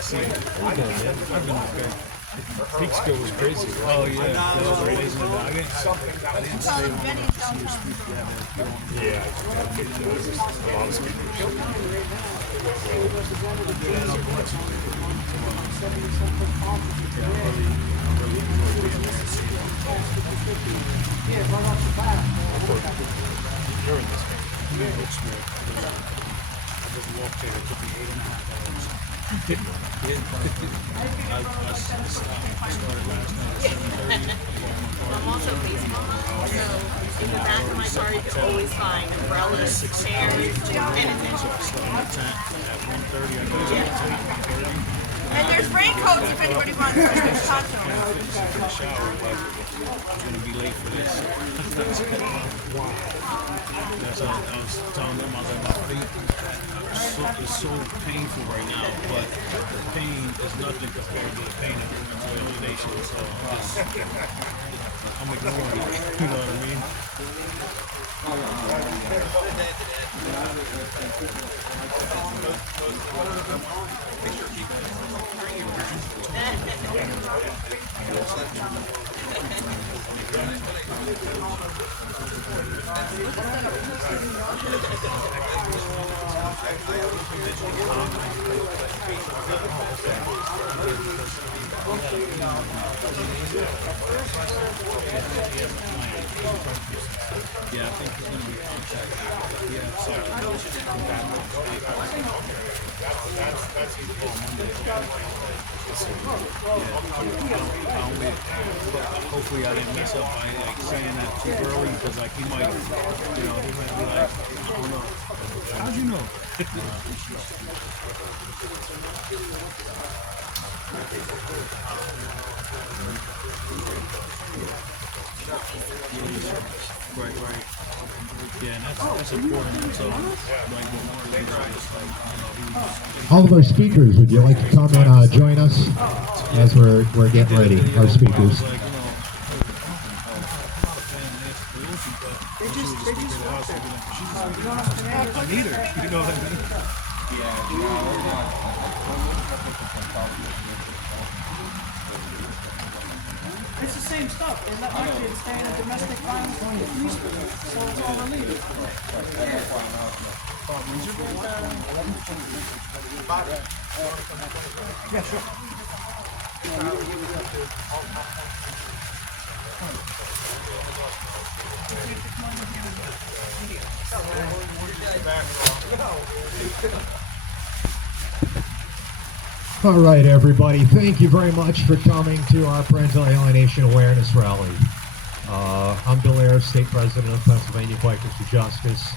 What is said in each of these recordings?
See, I've been okay. Peak skill was crazy. Right? Oh yeah, that was crazy. I didn't stay long enough to see your speak. Yeah, a lot of speakers. Yeah, I'm going to. I'm really enjoyed being there and seeing you're in this game. Yeah, it's me. I just walked there. It took me 8.5 hours. I started last night at 7:30. I'm also a baseball mom, so in the back of my car you can always find umbrellas, chairs, anything. So I started at 1:30. I got to 1:30. And there's raincoats if anybody wants to talk to them. I finished in the shower, but I'm going to be late for this. That's how I was telling them. I was like, my feet is so painful right now, but the pain is nothing compared to the pain of parental alienation. So I'm ignoring it. You know what I mean? Yeah, I think he's going to be contacted. Yeah, sorry. Hopefully I didn't mess up by like saying that too early because like he might, he might be like, I don't know. How'd you know? Right. Yeah, and that's important. So, like, all of our speakers, would you like to come and join us as we're getting ready? Our speakers. I need her. You know what I mean? It's the same stuff. They're not actually staying in domestic violence on the police, so it's all illegal. Yeah, sure. All right, everybody. Thank you very much for coming to our Parental Alienation Awareness Rally. I'm Bill Ayers, State President of Pennsylvania Bikers for Justice.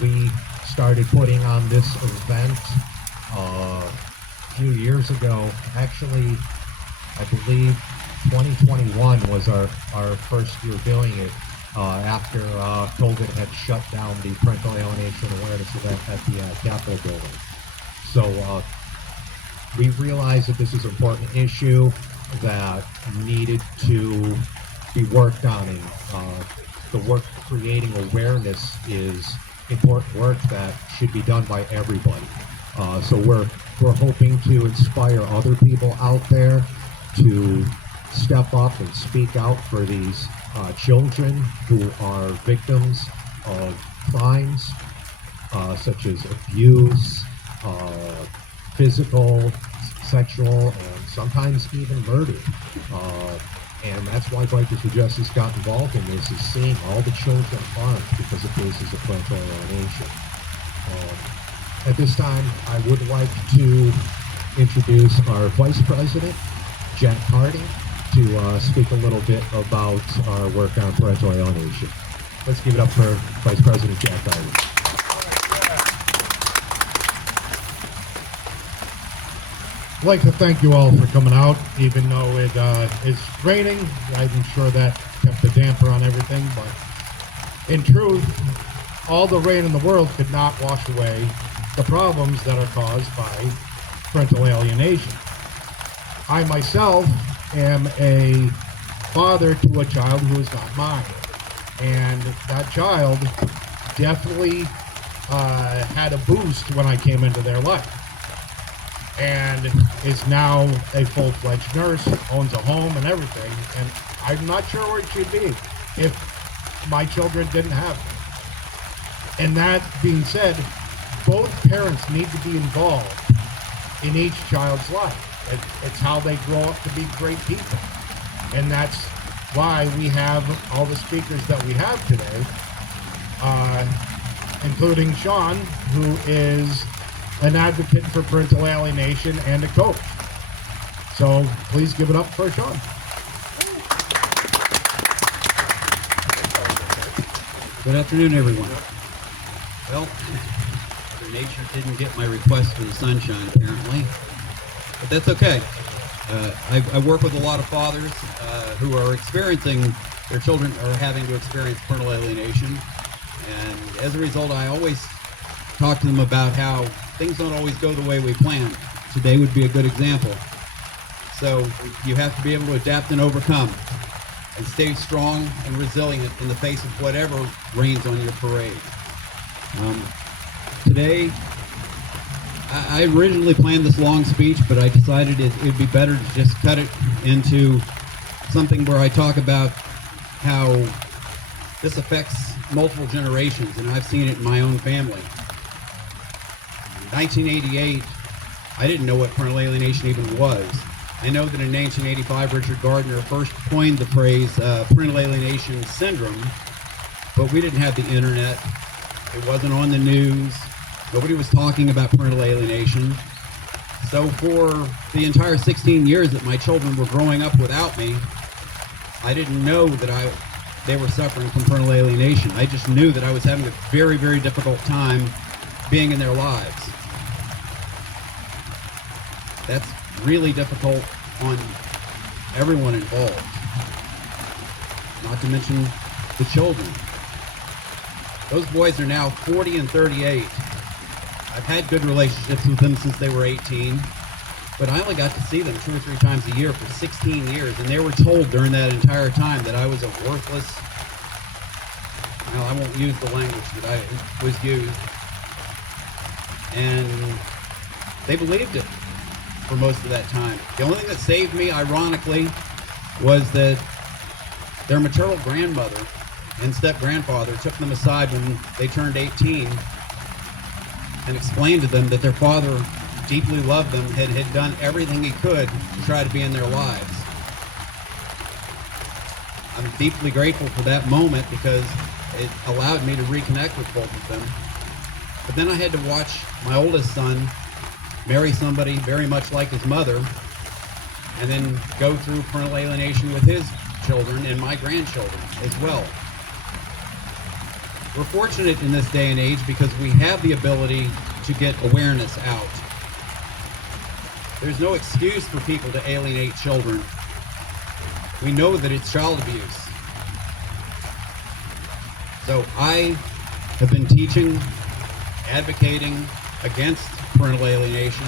We started putting on this event a few years ago. Actually, I believe 2021 was our first year doing it after COVID had shut down the Parental Alienation Awareness event at the Capitol building. So we realized that this is an important issue that needed to be worked on, and the work creating awareness is important work that should be done by everybody. So we're hoping to inspire other people out there to step up and speak out for these children who are victims of crimes such as abuse, physical, sexual, and sometimes even murder. And that's why Bikers for Justice got involved in this, is seeing all the children harmed because of cases of parental alienation. At this time, I would like to introduce our Vice President, Jack Harding, to speak a little bit about our work on parental alienation. Let's give it up for Vice President Jack Harding. I'd like to thank you all for coming out, even though it is raining. I'm sure that kept a damper on everything, but in truth, all the rain in the world could not wash away the problems that are caused by parental alienation. I myself am a father to a child who is not mine, and that child definitely had a boost when I came into their life, and is now a full-fledged nurse, owns a home and everything, and I'm not sure where she'd be if my children didn't have me. And that being said, both parents need to be involved in each child's life. It's how they grow up to be great people. And that's why we have all the speakers that we have today, including Sean, who is an advocate for parental alienation and a coach. So please give it up for Sean. Good afternoon, everyone. Well, Mother Nature didn't get my request for the sunshine, apparently, but that's okay. I work with a lot of fathers who are experiencing, their children are having to experience parental alienation, and as a result, I always talk to them about how things don't always go the way we plan. Today would be a good example. So you have to be able to adapt and overcome, and stay strong and resilient in the face of whatever rains on your parade. Today, I originally planned this long speech, but I decided it'd be better to just cut it into something where I talk about how this affects multiple generations, and I've seen it in my own family. In 1988, I didn't know what parental alienation even was. I know that in 1985, Richard Gardner first coined the phrase parental alienation syndrome, but we didn't have the internet. It wasn't on the news. Nobody was talking about parental alienation. So for the entire 16 years that my children were growing up without me, I didn't know that they were suffering from parental alienation. I just knew that I was having a very, very difficult time being in their lives. That's really difficult on everyone involved, not to mention the children. Those boys are now 40 and 38. I've had good relationships with them since they were 18, but I only got to see them 2 or 3 times a year for 16 years, and they were told during that entire time that I was a worthless, well, I won't use the language that I was used, and they believed it for most of that time. The only thing that saved me, ironically, was that their maternal grandmother and step-grandfather took them aside when they turned 18 and explained to them that their father deeply loved them, had done everything he could to try to be in their lives. I'm deeply grateful for that moment because it allowed me to reconnect with both of them. But then I had to watch my oldest son marry somebody very much like his mother, and then go through parental alienation with his children and my grandchildren as well. We're fortunate in this day and age because we have the ability to get awareness out. There's no excuse for people to alienate children. We know that it's child abuse. So I have been teaching, advocating against parental alienation.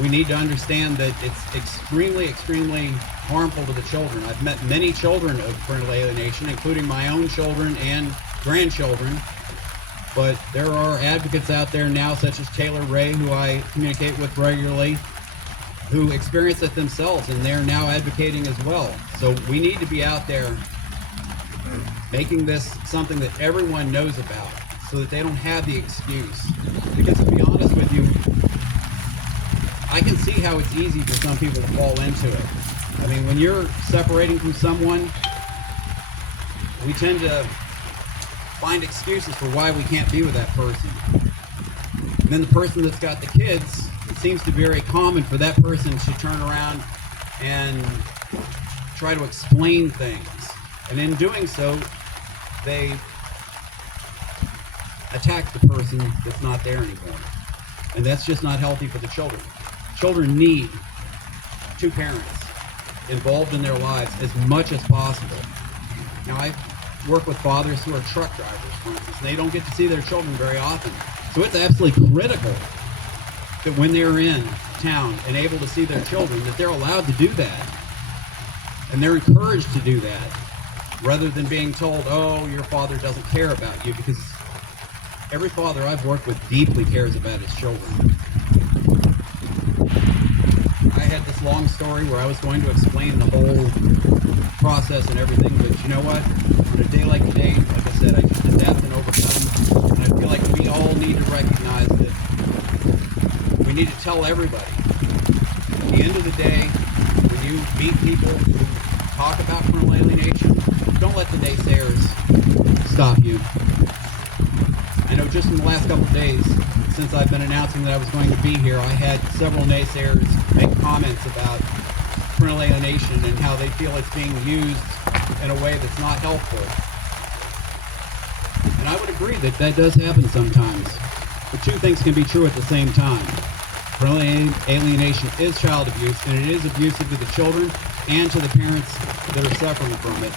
We need to understand that it's extremely, extremely harmful to the children. I've met many children of parental alienation, including my own children and grandchildren, but there are advocates out there now, such as Taylor Ray, who I communicate with regularly, who experience it themselves, and they're now advocating as well. So we need to be out there making this something that everyone knows about, so that they don't have the excuse. Because to be honest with you, I can see how it's easy for some people to fall into it. I mean, when you're separating from someone, we tend to find excuses for why we can't be with that person. And then the person that's got the kids, it seems to be very common for that person to turn around and try to explain things. And in doing so, they attack the person that's not there anymore. And that's just not healthy for the children. Children need 2 parents involved in their lives as much as possible. Now, I work with fathers who are truck drivers, for instance, and they don't get to see their children very often. So it's absolutely critical that when they're in town and able to see their children, that they're allowed to do that. And they're encouraged to do that, rather than being told, oh, your father doesn't care about you, because every father I've worked with deeply cares about his children. I had this long story where I was going to explain the whole process and everything, but you know what? On a day like today, like I said, I just adapt and overcome, and I feel like we all need to recognize that we need to tell everybody. At the end of the day, when you meet people who talk about parental alienation, don't let the naysayers stop you. I know just in the last couple of days, since I've been announcing that I was going to be here, I had several naysayers make comments about parental alienation and how they feel it's being used in a way that's not helpful. And I would agree that that does happen sometimes. But two things can be true at the same time. Parental alienation is child abuse, and it is abusive to the children and to the parents that are suffering from it.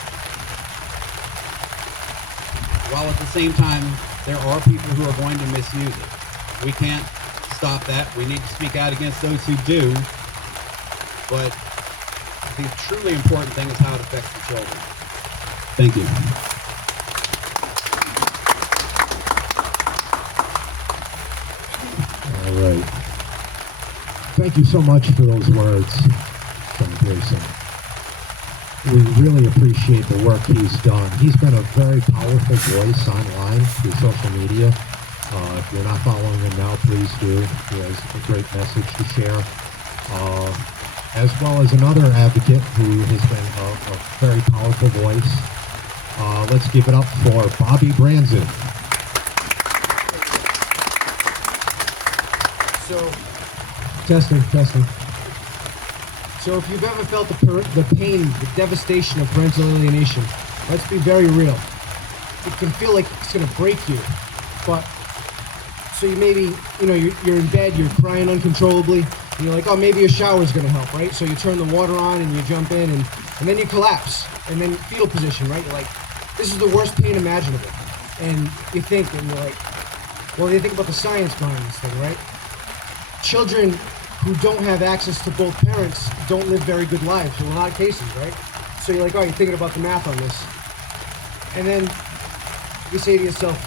While at the same time, there are people who are going to misuse it. We can't stop that. We need to speak out against those who do. But the truly important thing is how it affects the children. Thank you. All right. Thank you so much for those words, John Pearson. We really appreciate the work he's done. He's been a very powerful voice online through social media. If you're not following him now, please do. He has a great message to share. As well as another advocate who has been a very powerful voice. Let's give it up for Bobby Branson. So, Testing. so if you've ever felt the pain, the devastation of parental alienation, let's be very real. It can feel like it's going to break you, but so you maybe, you're in bed, you're crying uncontrollably, and you're like, oh, maybe a shower's going to help, right? So you turn the water on and you jump in, and then you collapse, and then fetal position, right? You're like, this is the worst pain imaginable. And you think, and you're like, well, you think about the science behind this thing, right? Children who don't have access to both parents don't live very good lives in a lot of cases, right? So you're like, oh, you're thinking about the math on this. And then you say to yourself,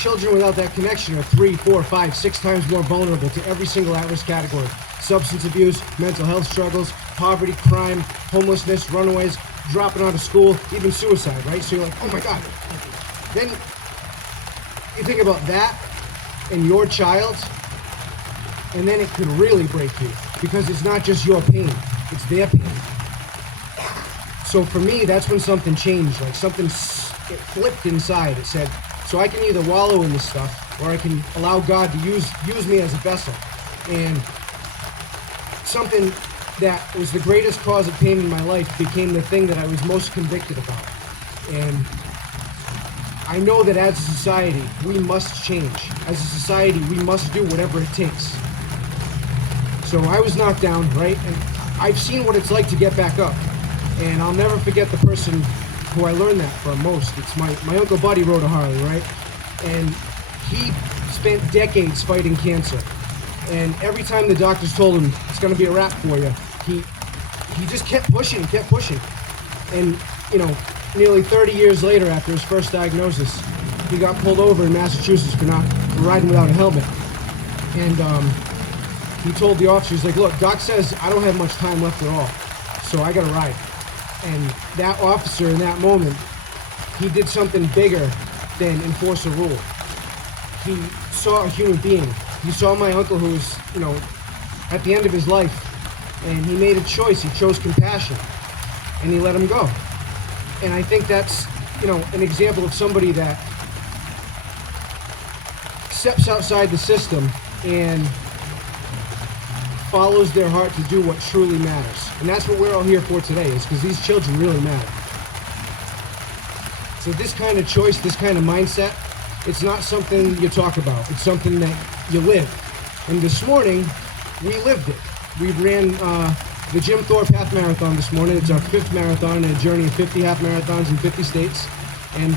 children without that connection are 3, 4, 5, 6 times more vulnerable to every single at-risk category. Substance abuse, mental health struggles, poverty, crime, homelessness, runaways, dropping out of school, even suicide, right? So you're like, oh my God. Then you think about that and your child, and then it could really break you because it's not just your pain, it's their pain. So for me, that's when something changed, like something it flipped inside. It said, so I can either wallow in this stuff or I can allow God to use me as a vessel. And something that was the greatest cause of pain in my life became the thing that I was most convicted about. And I know that as a society, we must change. As a society, we must do whatever it takes. So I was knocked down, right? And I've seen what it's like to get back up. And I'll never forget the person who I learned that from most. It's my Uncle Buddy rode a Harley, right? And he spent decades fighting cancer. And every time the doctors told him, it's gonna be a wrap for you, he just kept pushing. And, nearly 30 years later after his first diagnosis, he got pulled over in Massachusetts for riding without a helmet. And he told the officer, he's like, look, Doc says I don't have much time left at all, so I gotta ride. And that officer in that moment, he did something bigger than enforce a rule. He saw a human being. He saw my uncle who was, at the end of his life, and he made a choice. He chose compassion, and he let him go. And I think that's, an example of somebody that steps outside the system and follows their heart to do what truly matters. And that's what we're all here for today, is because these children really matter. So this kind of choice, this kind of mindset, it's not something you talk about. It's something that you live. And this morning, we lived it. We ran the Jim Thorpe Half Marathon this morning. It's our 5th marathon in a journey of 50 half marathons in 50 states. And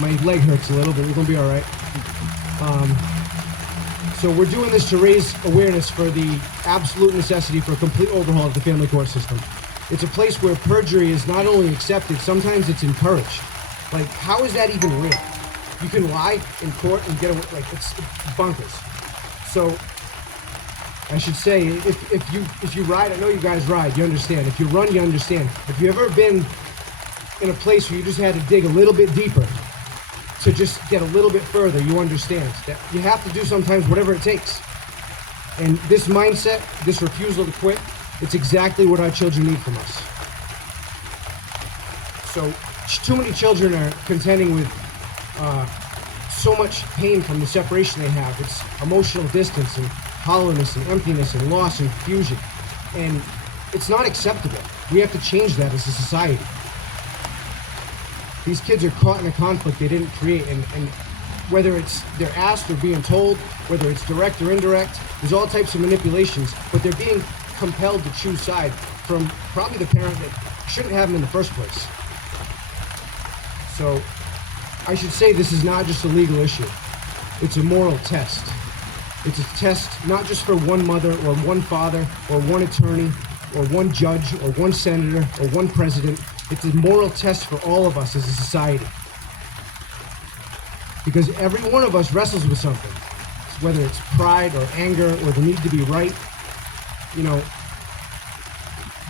my leg hurts a little, but we're going to be all right. So we're doing this to raise awareness for the absolute necessity for a complete overhaul of the family court system. It's a place where perjury is not only accepted, sometimes it's encouraged. Like, how is that even real? You can lie in court and get away, like, it's bonkers. So, I should say, if you ride, I know you guys ride, you understand. If you run, you understand. If you've ever been in a place where you just had to dig a little bit deeper to just get a little bit further, you understand that you have to do sometimes whatever it takes. And this mindset, this refusal to quit, it's exactly what our children need from us. So too many children are contending with so much pain from the separation they have. It's emotional distance and hollowness and emptiness and loss and confusion. And it's not acceptable. We have to change that as a society. These kids are caught in a conflict they didn't create, and whether it's they're asked or being told, whether it's direct or indirect, there's all types of manipulations, but they're being compelled to choose side from probably the parent that shouldn't have them in the first place. So I should say this is not just a legal issue. It's a moral test. It's a test not just for one mother or one father or one attorney or one judge or one senator or one president. It's a moral test for all of us as a society. Because every one of us wrestles with something, whether it's pride or anger or the need to be right. You know,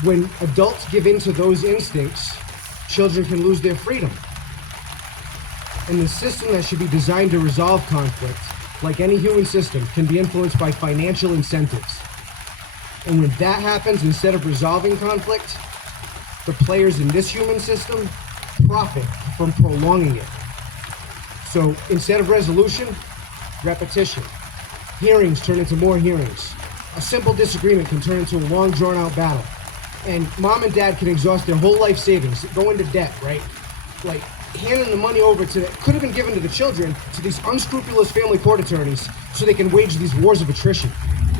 when adults give in to those instincts, children can lose their freedom. And the system that should be designed to resolve conflict, like any human system, can be influenced by financial incentives. And when that happens, instead of resolving conflict, the players in this human system profit from prolonging it. So instead of resolution, repetition. Hearings turn into more hearings. A simple disagreement can turn into a long, drawn-out battle. And mom and dad can exhaust their whole life savings, go into debt, right? Like, handing the money over to could have been given to the children, to these unscrupulous family court attorneys, so they can wage these wars of attrition.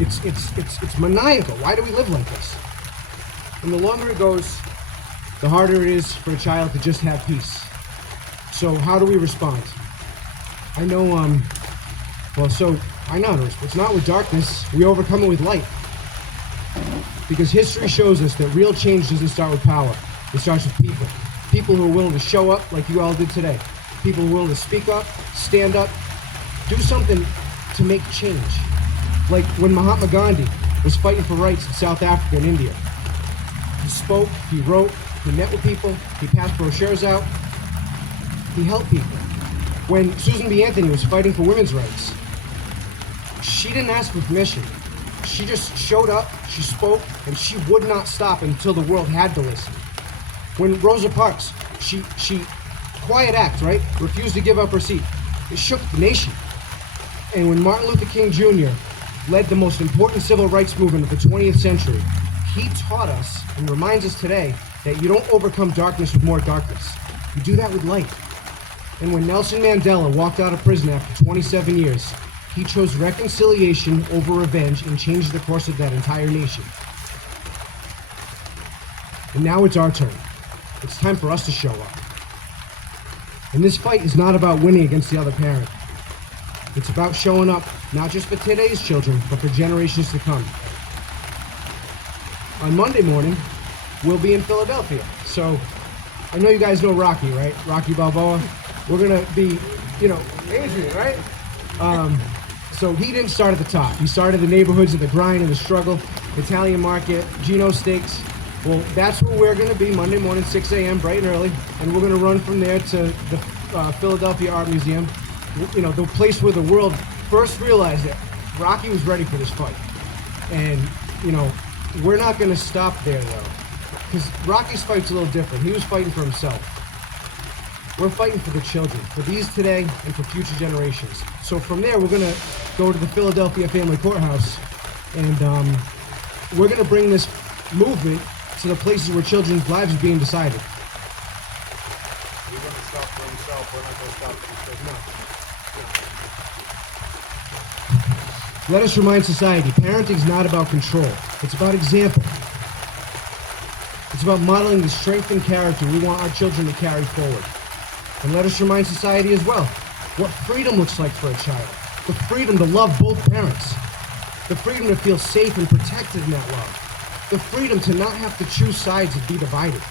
It's maniacal. Why do we live like this? And the longer it goes, the harder it is for a child to just have peace. So how do we respond? I know, I know it's not with darkness. We overcome it with light. Because history shows us that real change doesn't start with power. It starts with people. People who are willing to show up like you all did today. People who are willing to speak up, stand up, do something to make change. Like when Mahatma Gandhi was fighting for rights in South Africa and India. He spoke, he wrote, he met with people, he passed brochures out, he helped people. When Susan B. Anthony was fighting for women's rights, she didn't ask for permission. She just showed up, she spoke, and she would not stop until the world had to listen. When Rosa Parks, she quiet act, right? Refused to give up her seat. It shook the nation. And when Martin Luther King Jr. led the most important civil rights movement of the 20th century, he taught us and reminds us today that you don't overcome darkness with more darkness. You do that with light. And when Nelson Mandela walked out of prison after 27 years, he chose reconciliation over revenge and changed the course of that entire nation. And now it's our turn. It's time for us to show up. And this fight is not about winning against the other parent. It's about showing up, not just for today's children, but for generations to come. On Monday morning, we'll be in Philadelphia. So, I know you guys know Rocky, right? Rocky Balboa. We're gonna be, Adrian, right? So he didn't start at the top. He started the neighborhoods of the grind and the struggle, Italian Market, Gino Steaks. Well, that's where we're going to be Monday morning, 6 a.m., bright and early, and we're going to run from there to the Philadelphia Art Museum, the place where the world first realized that Rocky was ready for this fight. And, we're not going to stop there, though, because Rocky's fight's a little different. He was fighting for himself. We're fighting for the children, for these today and for future generations. So from there, we're going to go to the Philadelphia Family Courthouse, and we're going to bring this movement to the places where children's lives are being decided. You're going to stop for himself. We're not going to stop for himself. No. Let us remind society, parenting is not about control. It's about example. It's about modeling the strength and character we want our children to carry forward. And let us remind society as well what freedom looks like for a child. The freedom to love both parents. The freedom to feel safe and protected in that love. The freedom to not have to choose sides and be divided.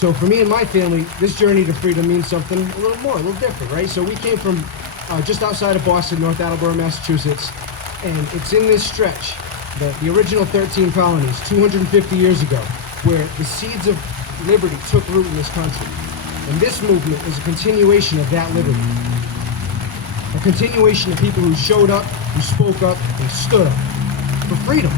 So for me and my family, this journey to freedom means something a little more, a little different, right? So we came from just outside of Boston, North Attleboro, Massachusetts, and it's in this stretch, the original 13 colonies, 250 years ago, where the seeds of liberty took root in this country. And this movement is a continuation of that liberty. A continuation of people who showed up, who spoke up, and stood up for freedom.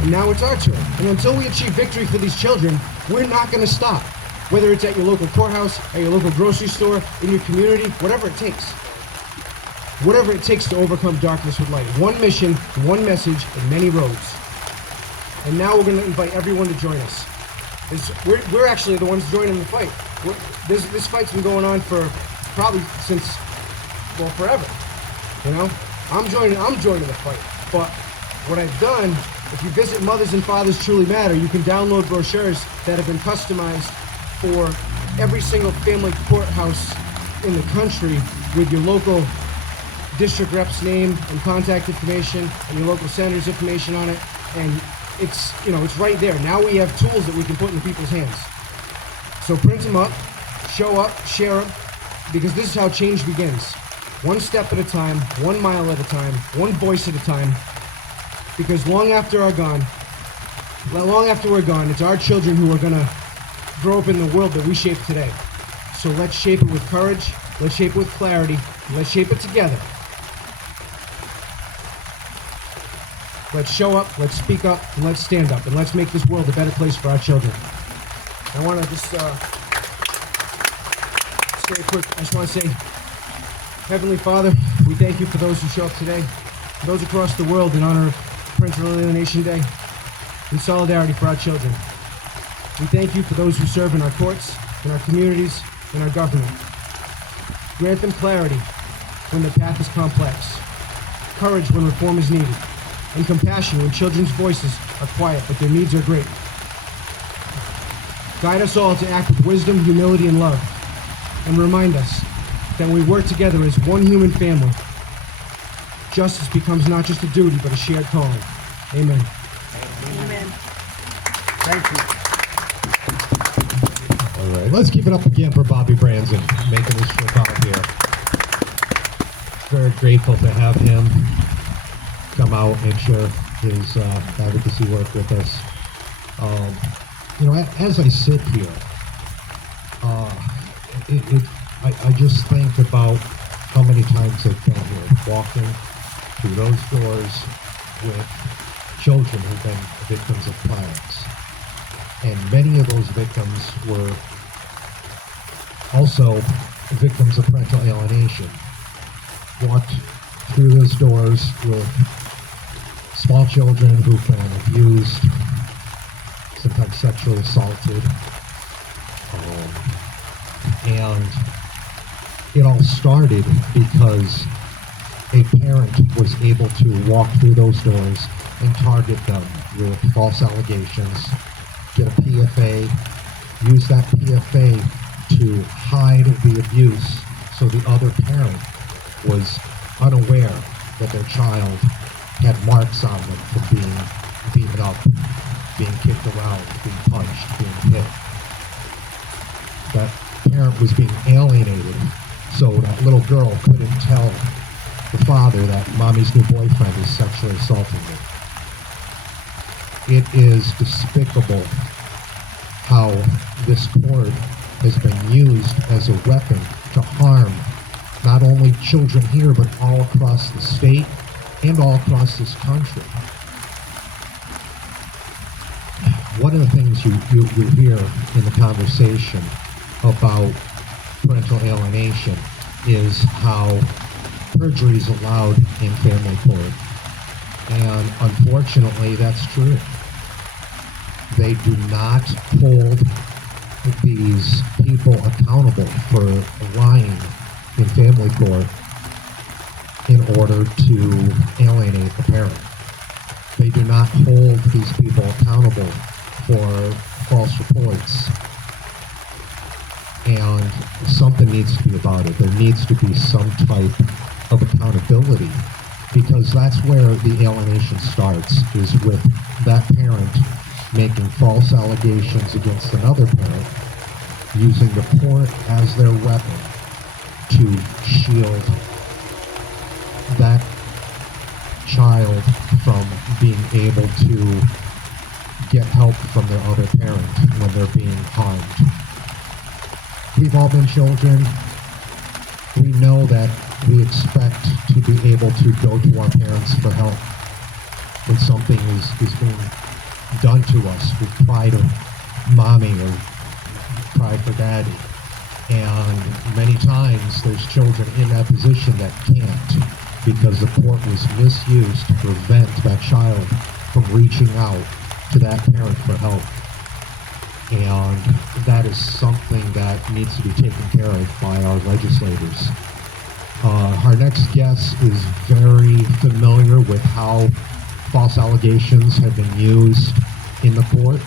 And now it's our turn. And until we achieve victory for these children, we're not going to stop. Whether it's at your local courthouse, at your local grocery store, in your community, whatever it takes. Whatever it takes to overcome darkness with light. One mission, one message, and many roads. And now we're going to invite everyone to join us. We're actually the ones joining the fight. This fight's been going on for probably since, well, forever. You know, I'm joining the fight. But what I've done, if you visit Mothers and Fathers Truly Matter, you can download brochures that have been customized for every single family courthouse in the country with your local district rep's name and contact information and your local senator's information on it. And it's, you know, it's right there. Now we have tools that we can put in people's hands. So print them up, show up, share them, because this is how change begins. One step at a time, 1 mile at a time, one voice at a time. Because long after we're gone, it's our children who are gonna grow up in the world that we shape today. So let's shape it with courage, let's shape it with clarity, let's shape it together. Let's show up, let's speak up, and let's stand up, and let's make this world a better place for our children. I want to just say quick, I just want to say, Heavenly Father, we thank you for those who show up today, for those across the world in honor of Parental Alienation Day, in solidarity for our children. We thank you for those who serve in our courts, in our communities, in our government. Grant them clarity when the path is complex, courage when reform is needed, and compassion when children's voices are quiet but their needs are great. Guide us all to act with wisdom, humility, and love, and remind us that when we work together as one human family, justice becomes not just a duty but a shared calling. Amen. Amen. Thank you. All right, let's keep it up again for Bobby Branson making this trip out here. Very grateful to have him come out and share his advocacy work with us. You know, as I sit here, I just think about how many times I've been here, walking through those doors with children who've been victims of violence. And many of those victims were also victims of parental alienation. Walked through those doors with small children who've been abused, sometimes sexually assaulted, and it all started because a parent was able to walk through those doors and target them with false allegations, get a PFA, use that PFA to hide the abuse so the other parent was unaware that their child had marks on them from being beaten up, being kicked around, being punched, being hit. That parent was being alienated, so that little girl couldn't tell the father that mommy's new boyfriend is sexually assaulting me. It is despicable how this court has been used as a weapon to harm not only children here, but all across the state and all across this country. One of the things you hear in the conversation about parental alienation is how perjury is allowed in family court. And unfortunately, that's true. They do not hold these people accountable for lying in family court in order to alienate the parent. They do not hold these people accountable for false reports. And something needs to be about it. There needs to be some type of accountability, because that's where the alienation starts, is with that parent making false allegations against another parent, using the court as their weapon to shield that child from being able to get help from their other parent when they're being harmed. We've all been children. We know that we expect to be able to go to our parents for help when something is being done to us. We cry to mommy or cry for daddy. And many times there's children in that position that can't, because the court was misused to prevent that child from reaching out to that parent for help. And that is something that needs to be taken care of by our legislators. Our next guest is very familiar with how false allegations have been used in the court.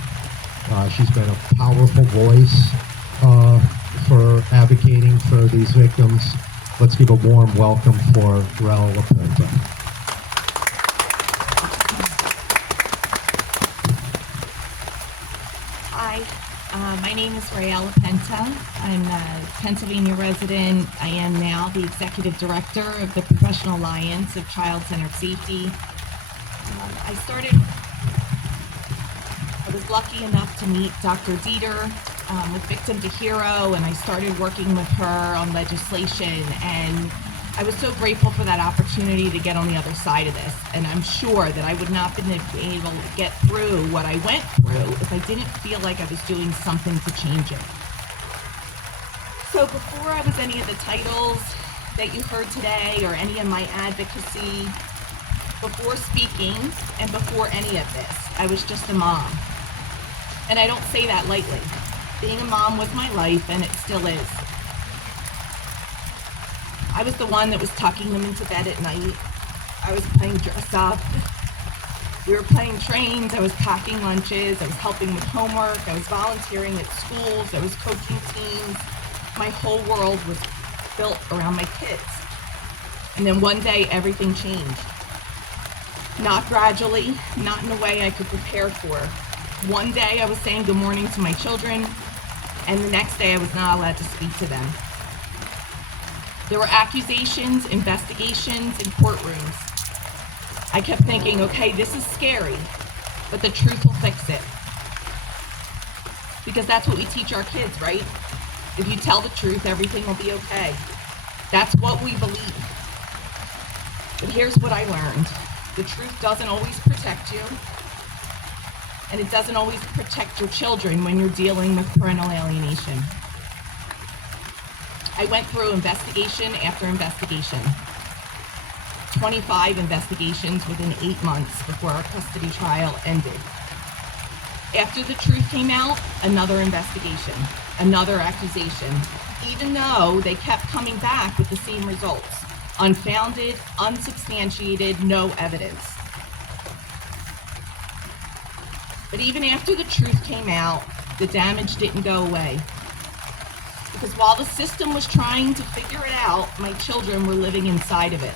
She's been a powerful voice for advocating for these victims. Let's give a warm welcome for Rael Lapenta. Hi, my name is Rael Lapenta. I'm a Pennsylvania resident. I am now the executive director of the Professional Alliance of Child-Centered Safety. I was lucky enough to meet Dr. Dieter with Victim to Hero, and I started working with her on legislation, and I was so grateful for that opportunity to get on the other side of this. And I'm sure that I would not have been able to get through what I went through if I didn't feel like I was doing something to change it. So before I was any of the titles that you heard today or any of my advocacy, before speaking and before any of this, I was just a mom. And I don't say that lightly. Being a mom was my life, and it still is. I was the one that was tucking them into bed at night. I was playing dress up. We were playing trains. I was packing lunches. I was helping with homework. I was volunteering at schools. I was coaching teams. My whole world was built around my kids. And then one day, everything changed. Not gradually, not in a way I could prepare for. One day I was saying good morning to my children, and the next day I was not allowed to speak to them. There were accusations, investigations, and courtrooms. I kept thinking, okay, this is scary, but the truth will fix it. Because that's what we teach our kids, right? If you tell the truth, everything will be okay. That's what we believe. But here's what I learned. The truth doesn't always protect you, and it doesn't always protect your children when you're dealing with parental alienation. I went through investigation after investigation. 25 investigations within 8 months before our custody trial ended. After the truth came out, another investigation, another accusation, even though they kept coming back with the same results. Unfounded, unsubstantiated, no evidence. But even after the truth came out, the damage didn't go away. Because while the system was trying to figure it out, my children were living inside of it.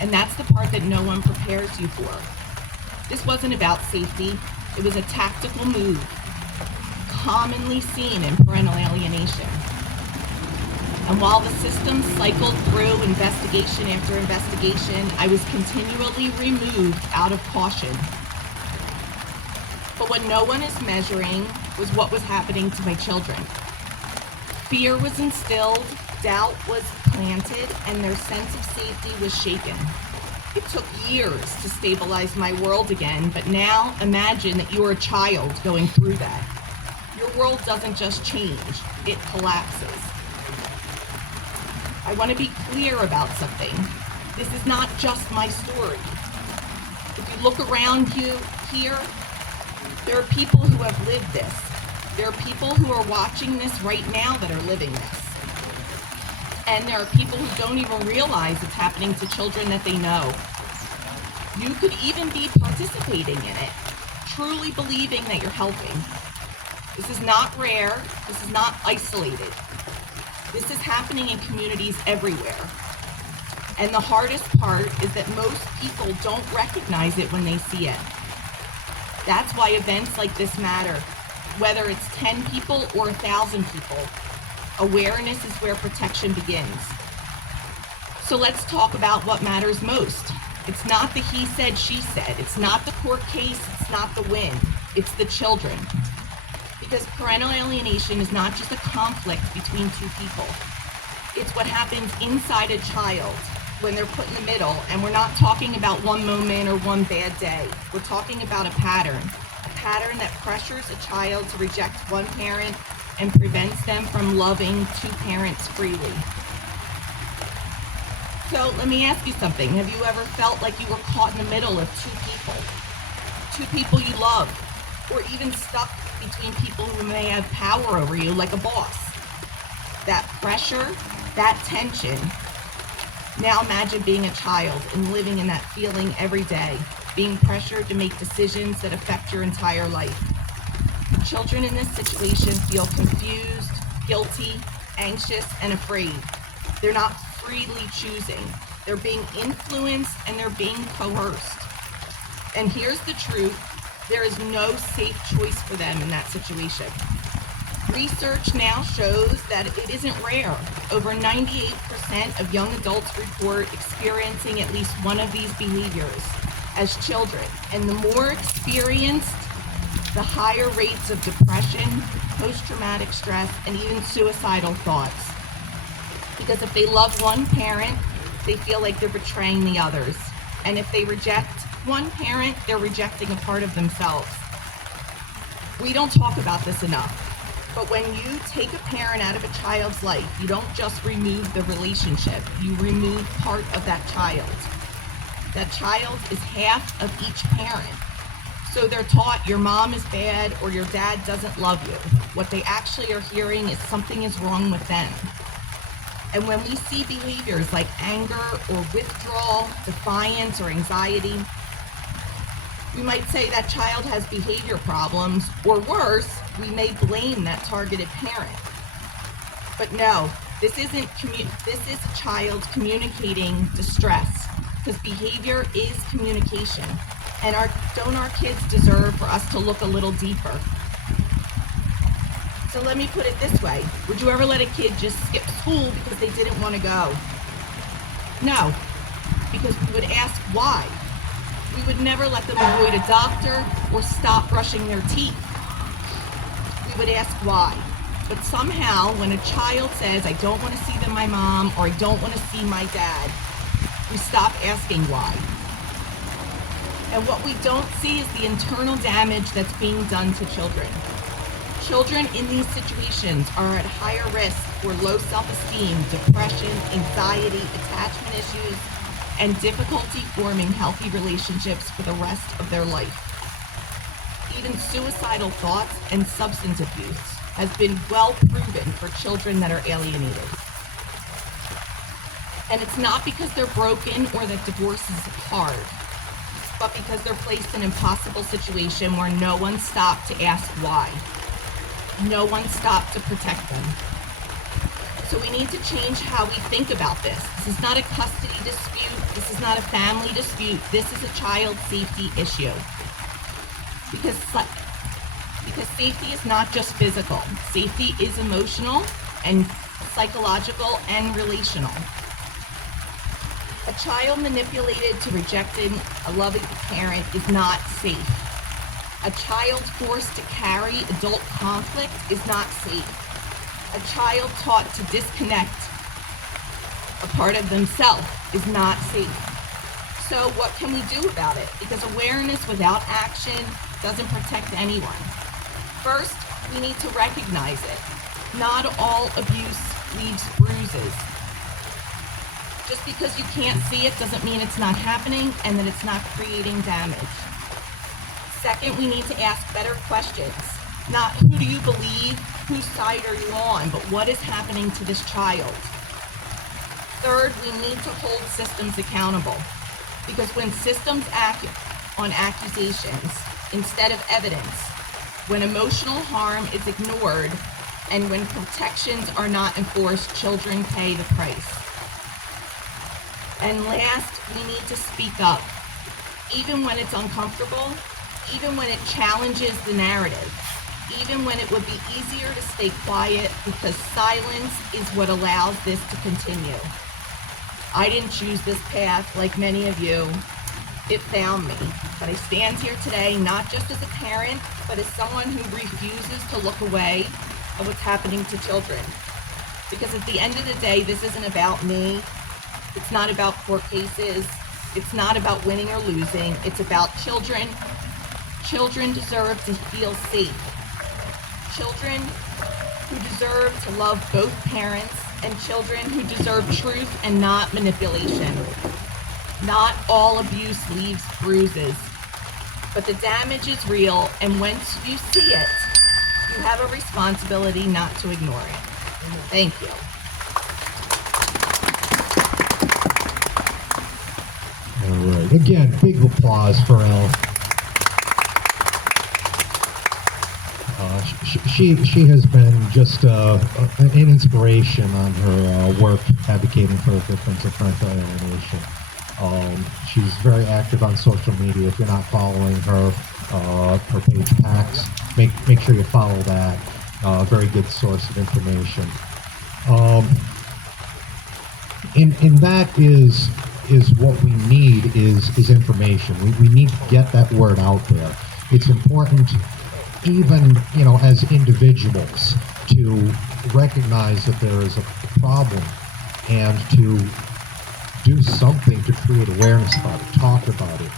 And that's the part that no one prepares you for. This wasn't about safety. It was a tactical move, commonly seen in parental alienation. And while the system cycled through investigation after investigation, I was continually removed out of caution. But what no one is measuring was what was happening to my children. Fear was instilled, doubt was planted, and their sense of safety was shaken. It took years to stabilize my world again, but now imagine that you're a child going through that. Your world doesn't just change, it collapses. I want to be clear about something. This is not just my story. If you look around you here, there are people who have lived this. There are people who are watching this right now that are living this. And there are people who don't even realize it's happening to children that they know. You could even be participating in it, truly believing that you're helping. This is not rare. This is not isolated. This is happening in communities everywhere. And the hardest part is that most people don't recognize it when they see it. That's why events like this matter. Whether it's 10 people or 1,000 people, awareness is where protection begins. So let's talk about what matters most. It's not the he said, she said. It's not the court case. It's not the win. It's the children. Because parental alienation is not just a conflict between two people. It's what happens inside a child when they're put in the middle, and we're not talking about one moment or one bad day. We're talking about a pattern that pressures a child to reject one parent and prevents them from loving two parents freely. So let me ask you something. Have you ever felt like you were caught in the middle of two people you love, or even stuck between people who may have power over you, like a boss? That pressure, that tension. Now imagine being a child and living in that feeling every day, being pressured to make decisions that affect your entire life. Children in this situation feel confused, guilty, anxious, and afraid. They're not freely choosing. They're being influenced and they're being coerced. And here's the truth. There is no safe choice for them in that situation. Research now shows that it isn't rare. Over 98% of young adults report experiencing at least one of these behaviors as children. And the more experienced, the higher rates of depression, post-traumatic stress, and even suicidal thoughts. Because if they love one parent, they feel like they're betraying the others. And if they reject one parent, they're rejecting a part of themselves. We don't talk about this enough. But when you take a parent out of a child's life, you don't just remove the relationship, you remove part of that child. That child is half of each parent. So they're taught your mom is bad or your dad doesn't love you. What they actually are hearing is something is wrong with them. And when we see behaviors like anger or withdrawal, defiance or anxiety, we might say that child has behavior problems, or worse, we may blame that targeted parent. But no, this is a child communicating distress, because behavior is communication. And don't our kids deserve for us to look a little deeper? So let me put it this way. Would you ever let a kid just skip school because they didn't want to go? No, because we would ask why. We would never let them avoid a doctor or stop brushing their teeth. We would ask why. But somehow, when a child says, I don't want to see my mom or I don't want to see my dad, we stop asking why. And what we don't see is the internal damage that's being done to children. Children in these situations are at higher risk for low self-esteem, depression, anxiety, attachment issues, and difficulty forming healthy relationships for the rest of their life. Even suicidal thoughts and substance abuse has been well proven for children that are alienated. And it's not because they're broken or that divorce is hard, but because they're placed in an impossible situation where no one stopped to ask why. No one stopped to protect them. So we need to change how we think about this. This is not a custody dispute. This is not a family dispute. This is a child safety issue. Because safety is not just physical. Safety is emotional and psychological and relational. A child manipulated to rejecting a loving parent is not safe. A child forced to carry adult conflict is not safe. A child taught to disconnect a part of themselves is not safe. So what can we do about it? Because awareness without action doesn't protect anyone. First, we need to recognize it. Not all abuse leaves bruises. Just because you can't see it doesn't mean it's not happening and that it's not creating damage. Second, we need to ask better questions. Not who do you believe, whose side are you on, but what is happening to this child? Third, we need to hold systems accountable. Because when systems act on accusations instead of evidence, when emotional harm is ignored, and when protections are not enforced, children pay the price. And last, we need to speak up. Even when it's uncomfortable, even when it challenges the narrative, even when it would be easier to stay quiet because silence is what allows this to continue. I didn't choose this path like many of you. It found me. But I stand here today not just as a parent, but as someone who refuses to look away at what's happening to children. Because at the end of the day, this isn't about me. It's not about court cases. It's not about winning or losing. It's about children. Children deserve to feel safe. Children who deserve to love both parents, and children who deserve truth and not manipulation. Not all abuse leaves bruises, but the damage is real, and once you see it, you have a responsibility not to ignore it. Thank you. All right. Again, big applause for Elle. She has been just an inspiration on her work advocating for the victims of parental alienation. She's very active on social media. If you're not following her, her page PAX, make sure you follow that. Very good source of information. And that is what we need is information. We need to get that word out there. It's important, even as individuals, to recognize that there is a problem and to do something to create awareness about it, talk about it,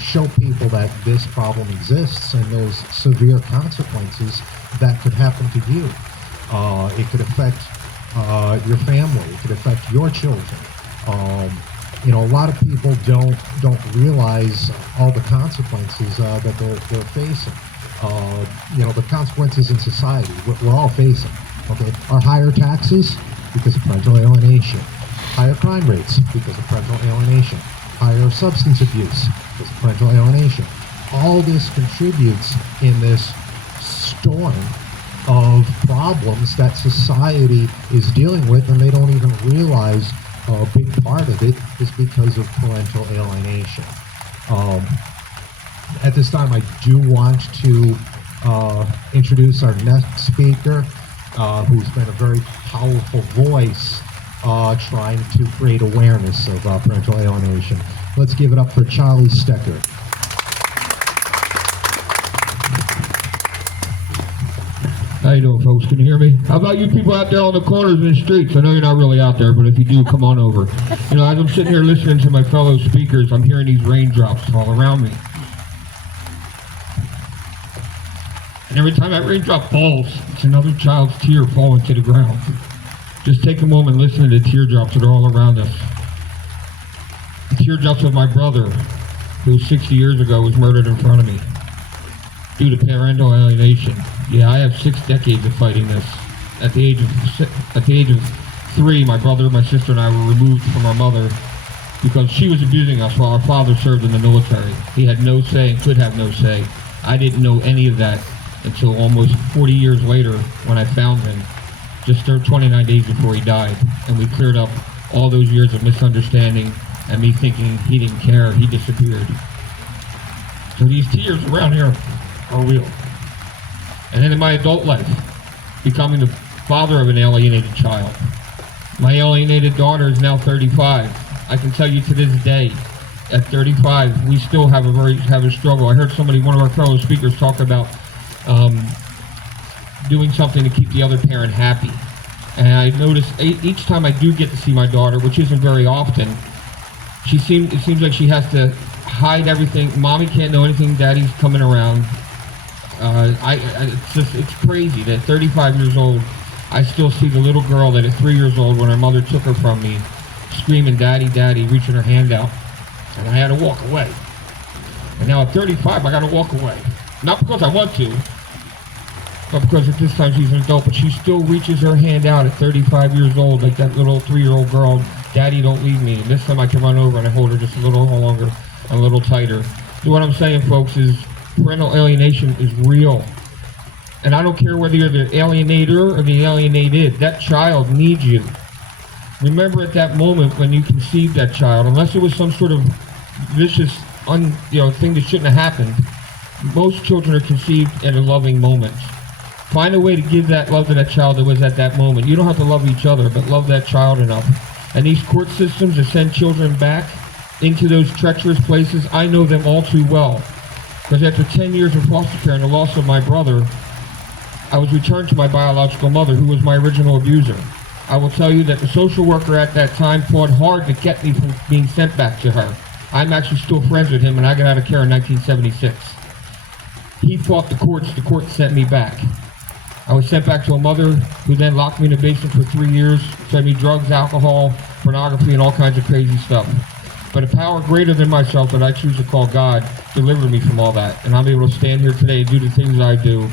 show people that this problem exists and there's severe consequences that could happen to you. It could affect your family. It could affect your children. A lot of people don't realize all the consequences that they're facing. The consequences in society, we're all facing. Okay, are higher taxes because of parental alienation, higher crime rates because of parental alienation, higher substance abuse because of parental alienation. All this contributes in this storm of problems that society is dealing with, and they don't even realize a big part of it is because of parental alienation. At this time, I do want to introduce our next speaker, who's been a very powerful voice trying to create awareness of parental alienation. Let's give it up for Charlie Stecker. How you doing, folks? Can you hear me? How about you people out there on the corners and the streets? I know you're not really out there, but if you do, come on over. As I'm sitting here listening to my fellow speakers, I'm hearing these raindrops all around me. And every time that raindrop falls, it's another child's tear falling to the ground. Just take a moment and listen to the teardrops that are all around us. The teardrops of my brother, who 60 years ago was murdered in front of me due to parental alienation. Yeah, I have 6 decades of fighting this. At the age of 3, my brother, my sister, and I were removed from our mother because she was abusing us while our father served in the military. He had no say and could have no say. I didn't know any of that until almost 40 years later when I found him, just 29 days before he died. And we cleared up all those years of misunderstanding and me thinking he didn't care, he disappeared. So these tears around here are real. And then in my adult life, becoming the father of an alienated child. My alienated daughter is now 35. I can tell you to this day, at 35, we still have a struggle. I heard one of our fellow speakers talk about doing something to keep the other parent happy. And I notice each time I do get to see my daughter, which isn't very often, it seems like she has to hide everything. Mommy can't know anything, Daddy's coming around. It's crazy that at 35 years old, I still see the little girl that at 3 years old, when her mother took her from me, screaming, "Daddy, Daddy," reaching her hand out. And I had to walk away. And now at 35, I got to walk away. Not because I want to, but because at this time she's an adult, but she still reaches her hand out at 35 years old, like that little 3-year-old girl, "Daddy, don't leave me." And this time I can run over and I hold her just a little longer, a little tighter. So what I'm saying, folks, is parental alienation is real. And I don't care whether you're the alienator or the alienated, that child needs you. Remember at that moment when you conceived that child, unless it was some sort of vicious thing that shouldn't have happened, most children are conceived at a loving moment. Find a way to give that love to that child that was at that moment. You don't have to love each other, but love that child enough. And these court systems that send children back into those treacherous places, I know them all too well. Because after 10 years in foster care and the loss of my brother, I was returned to my biological mother, who was my original abuser. I will tell you that the social worker at that time fought hard to get me from being sent back to her. I'm actually still friends with him, and I got out of care in 1976. He fought the courts sent me back. I was sent back to a mother who then locked me in the basement for 3 years, fed me drugs, alcohol, pornography, and all kinds of crazy stuff. But a power greater than myself that I choose to call God delivered me from all that. And I'm able to stand here today and do the things I do.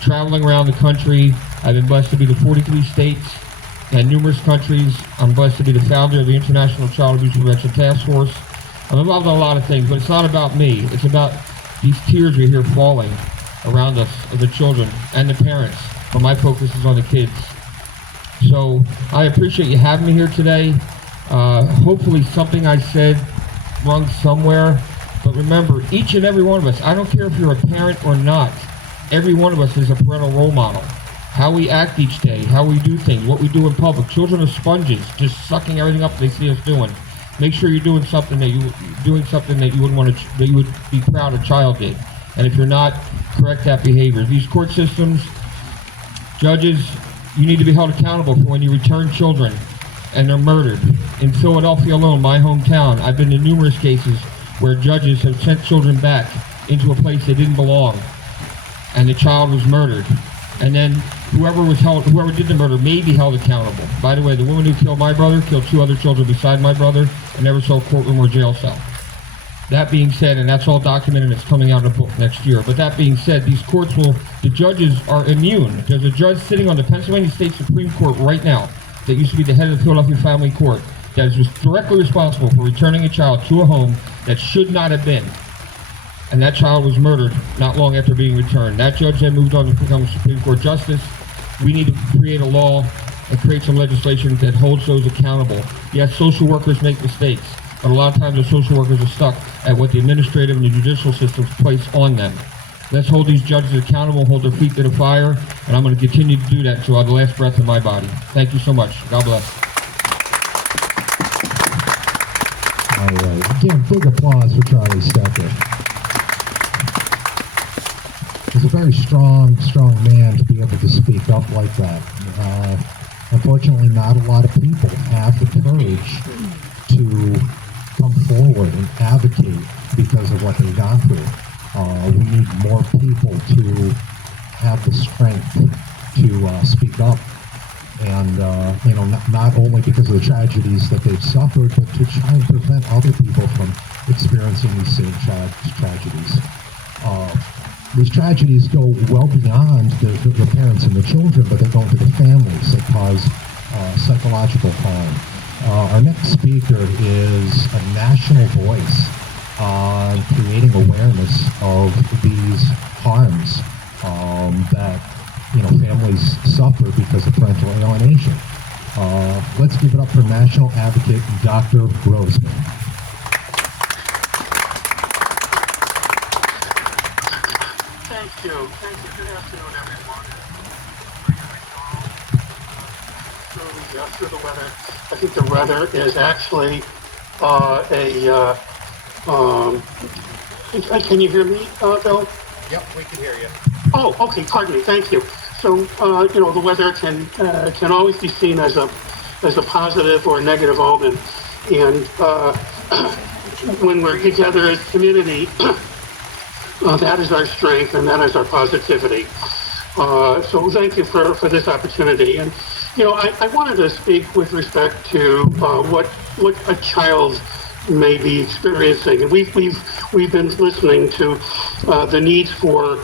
Traveling around the country, I've been blessed to be to 43 states and numerous countries. I'm blessed to be the founder of the International Child Abuse Prevention Task Force. I'm involved in a lot of things, but it's not about me. It's about these tears we hear falling around us of the children and the parents, but my focus is on the kids. So I appreciate you having me here today. Hopefully something I said rung somewhere, but remember, each and every one of us, I don't care if you're a parent or not, every one of us is a parental role model. How we act each day, how we do things, what we do in public. Children are sponges, just sucking everything up they see us doing. Make sure you're doing something that you would want to, that you would be proud a child did. And if you're not, correct that behavior. These court systems, judges, you need to be held accountable for when you return children and they're murdered. In Philadelphia alone, my hometown, I've been in numerous cases where judges have sent children back into a place they didn't belong, and the child was murdered. And then whoever did the murder may be held accountable. By the way, the woman who killed my brother killed 2 other children beside my brother and never saw a courtroom or jail cell. That being said, and that's all documented, it's coming out in a book next year, but that being said, these courts the judges are immune. There's a judge sitting on the Pennsylvania State Supreme Court right now that used to be the head of the Philadelphia Family Court that is just directly responsible for returning a child to a home that should not have been. And that child was murdered not long after being returned. That judge then moved on to become a Supreme Court justice. We need to create a law and create some legislation that holds those accountable. Yes, social workers make mistakes, but a lot of times the social workers are stuck at what the administrative and the judicial systems place on them. Let's hold these judges accountable, hold their feet to the fire, and I'm going to continue to do that until the last breath of my body. Thank you so much. God bless. All right. Again, big applause for Charlie Stecker. He's a very strong man to be able to speak up like that. Unfortunately, not a lot of people have the courage to come forward and advocate because of what they've gone through. We need more people to have the strength to speak up, and not only because of the tragedies that they've suffered, but to try and prevent other people from experiencing these same tragedies. These tragedies go well beyond the parents and the children, but they go into the families that cause psychological harm. Our next speaker is a national voice on creating awareness of these harms that families suffer because of parental alienation. Let's give it up for national advocate Dr. Grossman. Thank you. Good afternoon, everyone. Through the weather. I think the weather is actually can you hear me, Bill? Yep, we can hear you. Oh, okay. Pardon me. Thank you. So, the weather can always be seen as a positive or negative omen, and when we're together as community, that is our strength and that is our positivity. So thank you for this opportunity. And I wanted to speak with respect to what a child may be experiencing. And we've been listening to the needs for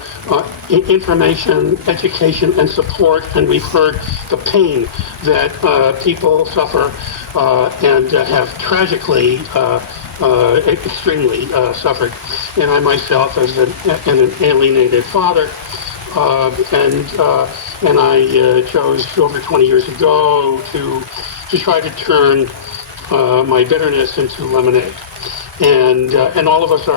information, education, and support, and we've heard the pain that people suffer and have tragically extremely suffered. And I myself, as an alienated father, and I chose over 20 years ago to try to turn my bitterness into lemonade, and all of us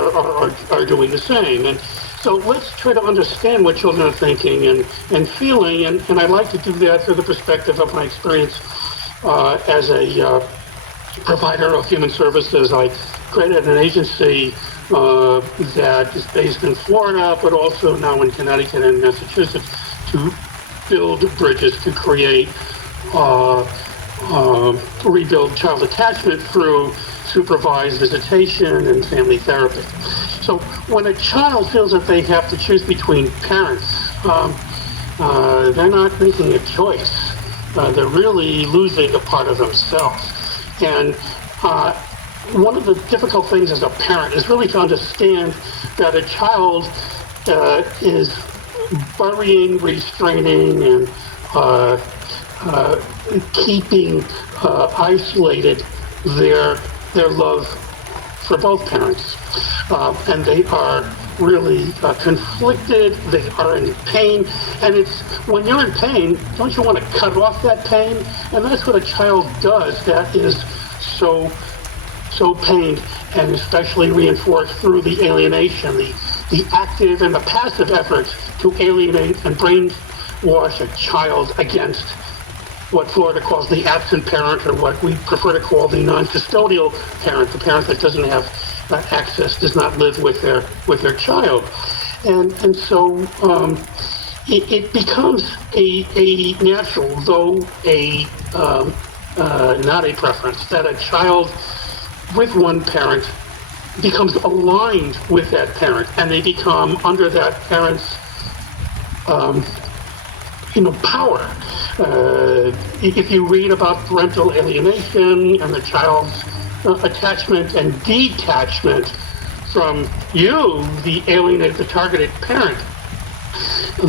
are doing the same. And So let's try to understand what children are thinking and feeling, and I like to do that through the perspective of my experience as a provider of human services. I created an agency that is based in Florida, but also now in Connecticut and Massachusetts, to build bridges, to create, rebuild child attachment through supervised visitation and family therapy. So when a child feels that they have to choose between parents, they're not making a choice. They're really losing a part of themselves. And one of the difficult things as a parent is really to understand that a child is burying, restraining, and keeping isolated their love for both parents. And they are really conflicted, they are in pain, and it's when you're in pain, don't you want to cut off that pain? And that's what a child does that is so pained, and especially reinforced through the alienation, the active and the passive efforts to alienate and brainwash a child against what Florida calls the absent parent, or what we prefer to call the non-custodial parent, the parent that doesn't have access, does not live with their child. And so it becomes a natural, though not a preference, that a child with one parent becomes aligned with that parent, and they become under that parent's power. If you read about parental alienation and the child's attachment and detachment from you, the alienated, the targeted parent,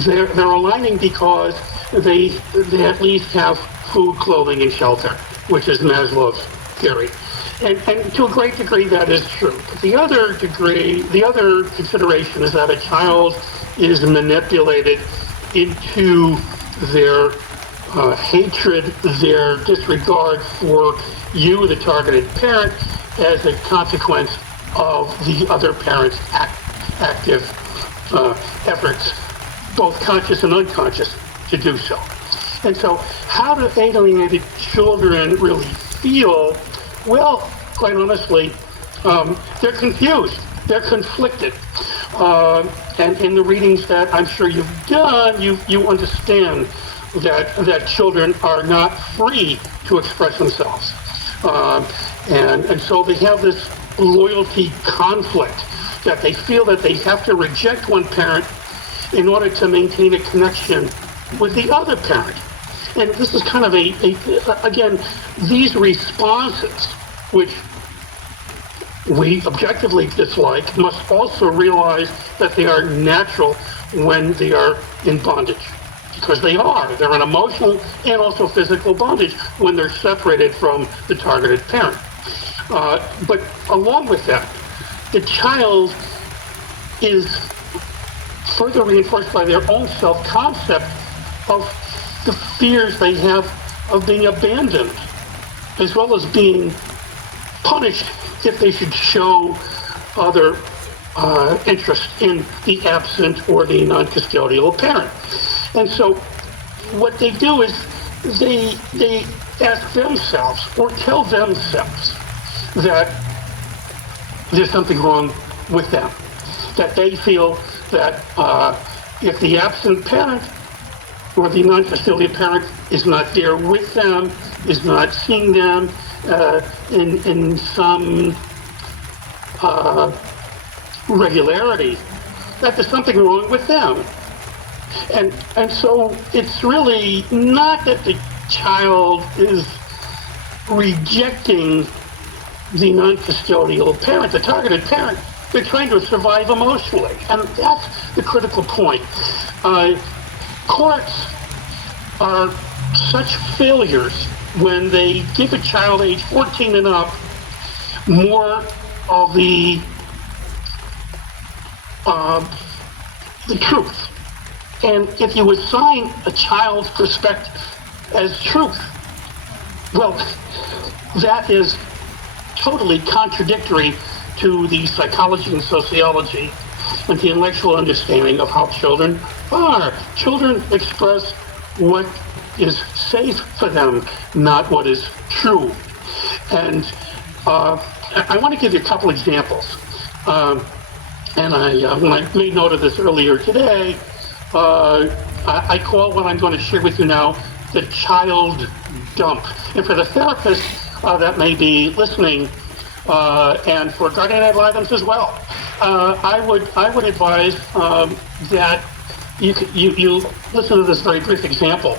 they're aligning because they at least have food, clothing, and shelter, which is Maslow's theory. And to a great degree, that is true. But the other consideration is that a child is manipulated into their hatred, their disregard for you, the targeted parent, as a consequence of the other parent's active efforts, both conscious and unconscious, to do so. And so how do alienated children really feel? Well, quite honestly, they're confused. They're conflicted. And in the readings that I'm sure you've done, you understand that children are not free to express themselves. And so they have this loyalty conflict, that they feel that they have to reject one parent in order to maintain a connection with the other parent. And this is kind of again, these responses, which we objectively dislike, must also realize that they are natural when they are in bondage. Because they are. They're in emotional and also physical bondage when they're separated from the targeted parent. But along with that, the child is further reinforced by their own self-concept of the fears they have of being abandoned, as well as being punished if they should show other interest in the absent or the non-custodial parent. And so what they do is they ask themselves or tell themselves that there's something wrong with them, that they feel that if the absent parent or the non-custodial parent is not there with them, is not seeing them in some regularity, that there's something wrong with them. And so it's really not that the child is rejecting the non-custodial parent, the targeted parent. They're trying to survive emotionally, and that's the critical point. Courts are such failures when they give a child age 14 and up more of the truth. And if you assign a child's perspective as truth, well, that is totally contradictory to the psychology and sociology and the intellectual understanding of how children are. Children express what is safe for them, not what is true. And I want to give you a couple examples. And when I made note of this earlier today, I call what I'm going to share with you now the child dump. And for the therapist that may be listening, and for guardian ad litem's as well, I would advise that you listen to this very brief example.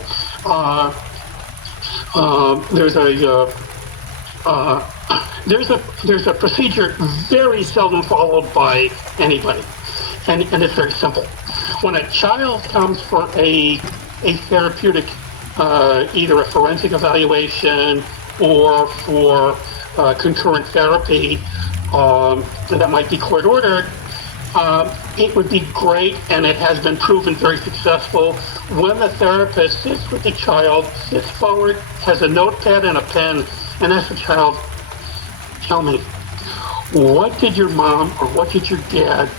There's a procedure very seldom followed by anybody, and it's very simple. When a child comes for a therapeutic, either a forensic evaluation or for concurrent therapy that might be court ordered, it would be great, and it has been proven very successful, when the therapist sits with the child, sits forward, has a notepad and a pen, and asks the child, tell me, what did your mom or what did your dad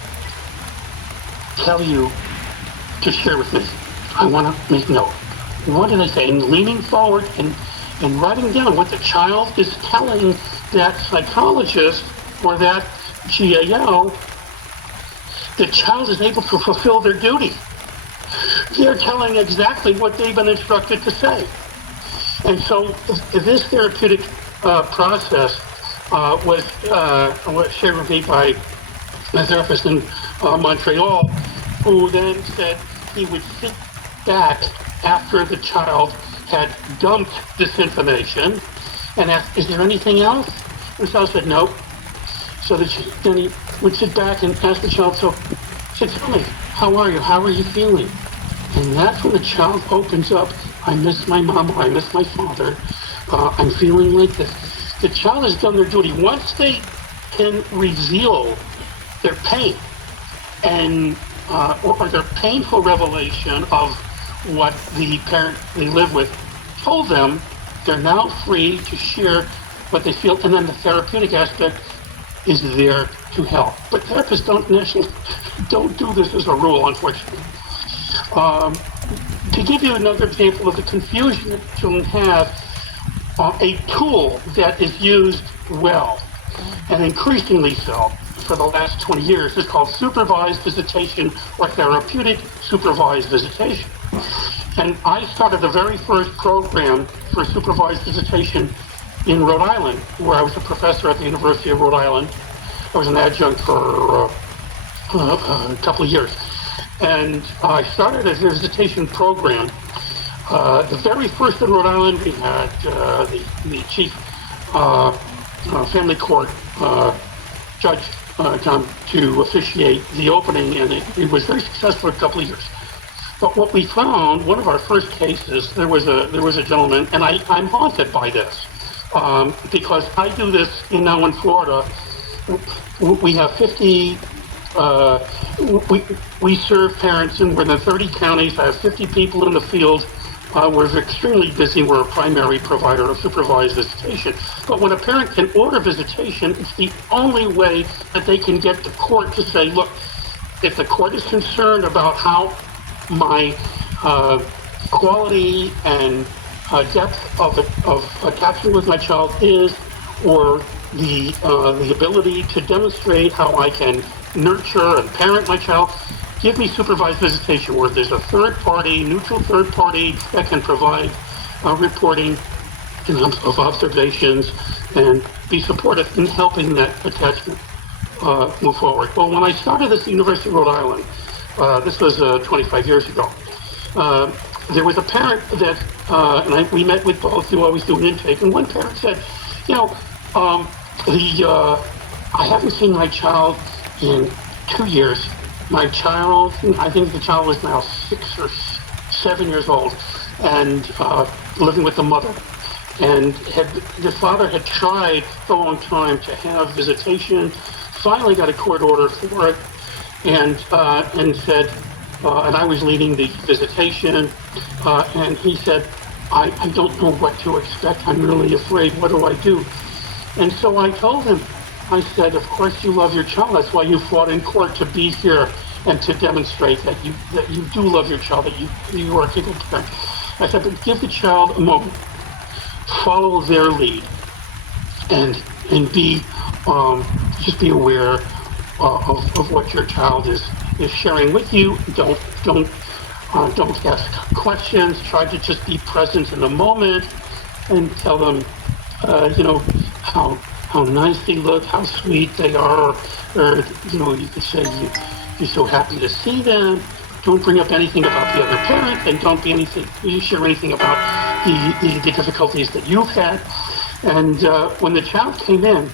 tell you to share with me? I want to make note. What did they say? And leaning forward and writing down what the child is telling that psychologist or that GAO, the child is able to fulfill their duty. They're telling exactly what they've been instructed to say. And so this therapeutic process was shared with me by a therapist in Montreal, who then said he would sit back after the child had dumped this information and ask, is there anything else? And the child said, no. So then he would sit back and ask the child, so tell me, how are you? How are you feeling? And that's when the child opens up, I miss my mom, or I miss my father, I'm feeling like this. The child has done their duty. Once they can reveal their pain and or their painful revelation of what the parent they live with told them, they're now free to share what they feel, and then the therapeutic aspect is there to help. But therapists don't do this as a rule, unfortunately. To give you another example of the confusion that children have, a tool that is used well, and increasingly so for the last 20 years, is called supervised visitation or therapeutic supervised visitation. And I started the very first program for supervised visitation in Rhode Island, where I was a professor at the University of Rhode Island. I was an adjunct for a couple of years. And I started a visitation program. The very first in Rhode Island, we had the chief family court judge come to officiate the opening, and it was very successful for a couple of years. But what we found, one of our first cases, there was a gentleman, and I'm haunted by this, because I do this now in Florida. We have 50, we serve parents in more than 30 counties. I have 50 people in the field. We're extremely busy. We're a primary provider of supervised visitation. But when a parent can order visitation, it's the only way that they can get the court to say, look, if the court is concerned about how my quality and depth of attachment with my child is, or the ability to demonstrate how I can nurture and parent my child, give me supervised visitation where there's a third party, neutral third party that can provide reporting of observations and be supportive in helping that attachment move forward. Well, when I started this at the University of Rhode Island, this was 25 years ago, there was a parent that, and we met with both who always do an intake, and one parent said, you know, I haven't seen my child in 2 years. My child, I think the child was now 6 or 7 years old, and living with the mother. And the father had tried for a long time to have visitation, finally got a court order for it, and said, and I was leading the visitation, and he said, I don't know what to expect. I'm really afraid. What do I do? And so I told him, I said, of course you love your child. That's why you fought in court to be here and to demonstrate that you do love your child, that you are a capable parent. I said, but give the child a moment. Follow their lead, and be just be aware of what your child is sharing with you. Don't ask questions. Try to just be present in the moment and tell them, how nice they look, how sweet they are, or you could say you're so happy to see them. Don't bring up anything about the other parent, and don't share anything about the difficulties that you've had. And when the child came in,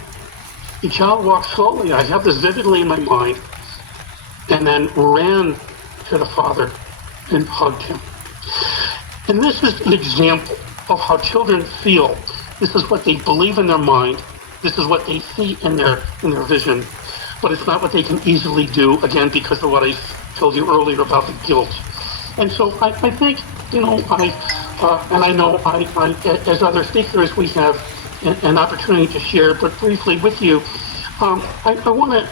the child walked slowly. I have this vividly in my mind, and then ran to the father and hugged him. And this is an example of how children feel. This is what they believe in their mind. This is what they see in their vision. But it's not what they can easily do, again, because of what I told you earlier about the guilt. And so I think, I know as other speakers, we have an opportunity to share, but briefly with you, I want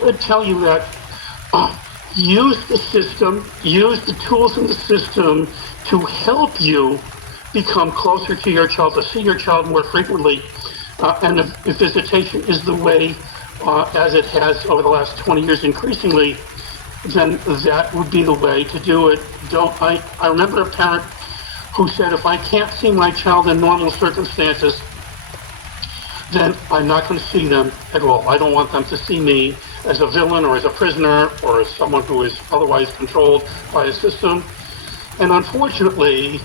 to tell you that use the system, use the tools in the system to help you become closer to your child, to see your child more frequently. And if visitation is the way, as it has over the last 20 years increasingly, then that would be the way to do it. I remember a parent who said, if I can't see my child in normal circumstances, then I'm not going to see them at all. I don't want them to see me as a villain or as a prisoner or as someone who is otherwise controlled by a system. And unfortunately,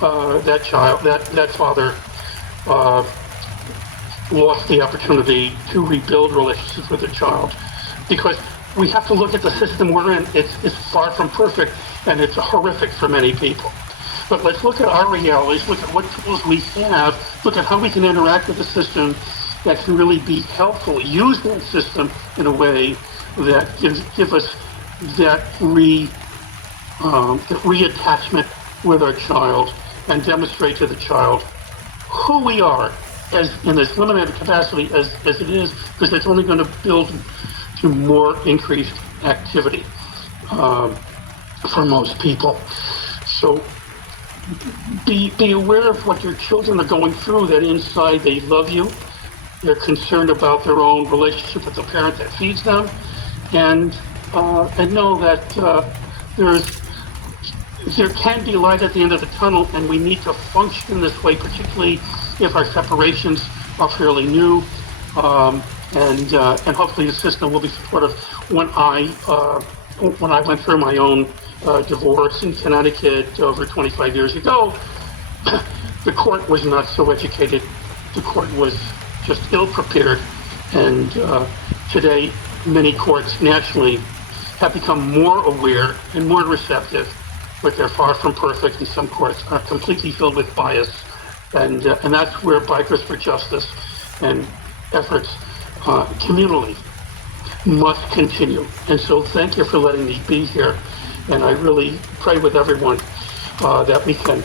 that father lost the opportunity to rebuild relationships with the child, because we have to look at the system we're in. It's far from perfect, and it's horrific for many people. But let's look at our realities, look at what tools we have, look at how we can interact with the system that can really be helpful. Use that system in a way that give us that reattachment with our child, and demonstrate to the child who we are in as limited capacity as it is, because it's only going to build to more increased activity for most people. So be aware of what your children are going through, that inside they love you, they're concerned about their own relationship with the parent that feeds them, and know that there can be light at the end of the tunnel, and we need to function this way, particularly if our separations are fairly new, and hopefully the system will be supportive. When I went through my own divorce in Connecticut over 25 years ago, the court was not so educated. The court was just ill-prepared, and today many courts nationally have become more aware and more receptive, but they're far from perfect, and some courts are completely filled with bias. And that's where Bikers for Justice and efforts communally must continue. And so thank you for letting me be here. And I really pray with everyone that we can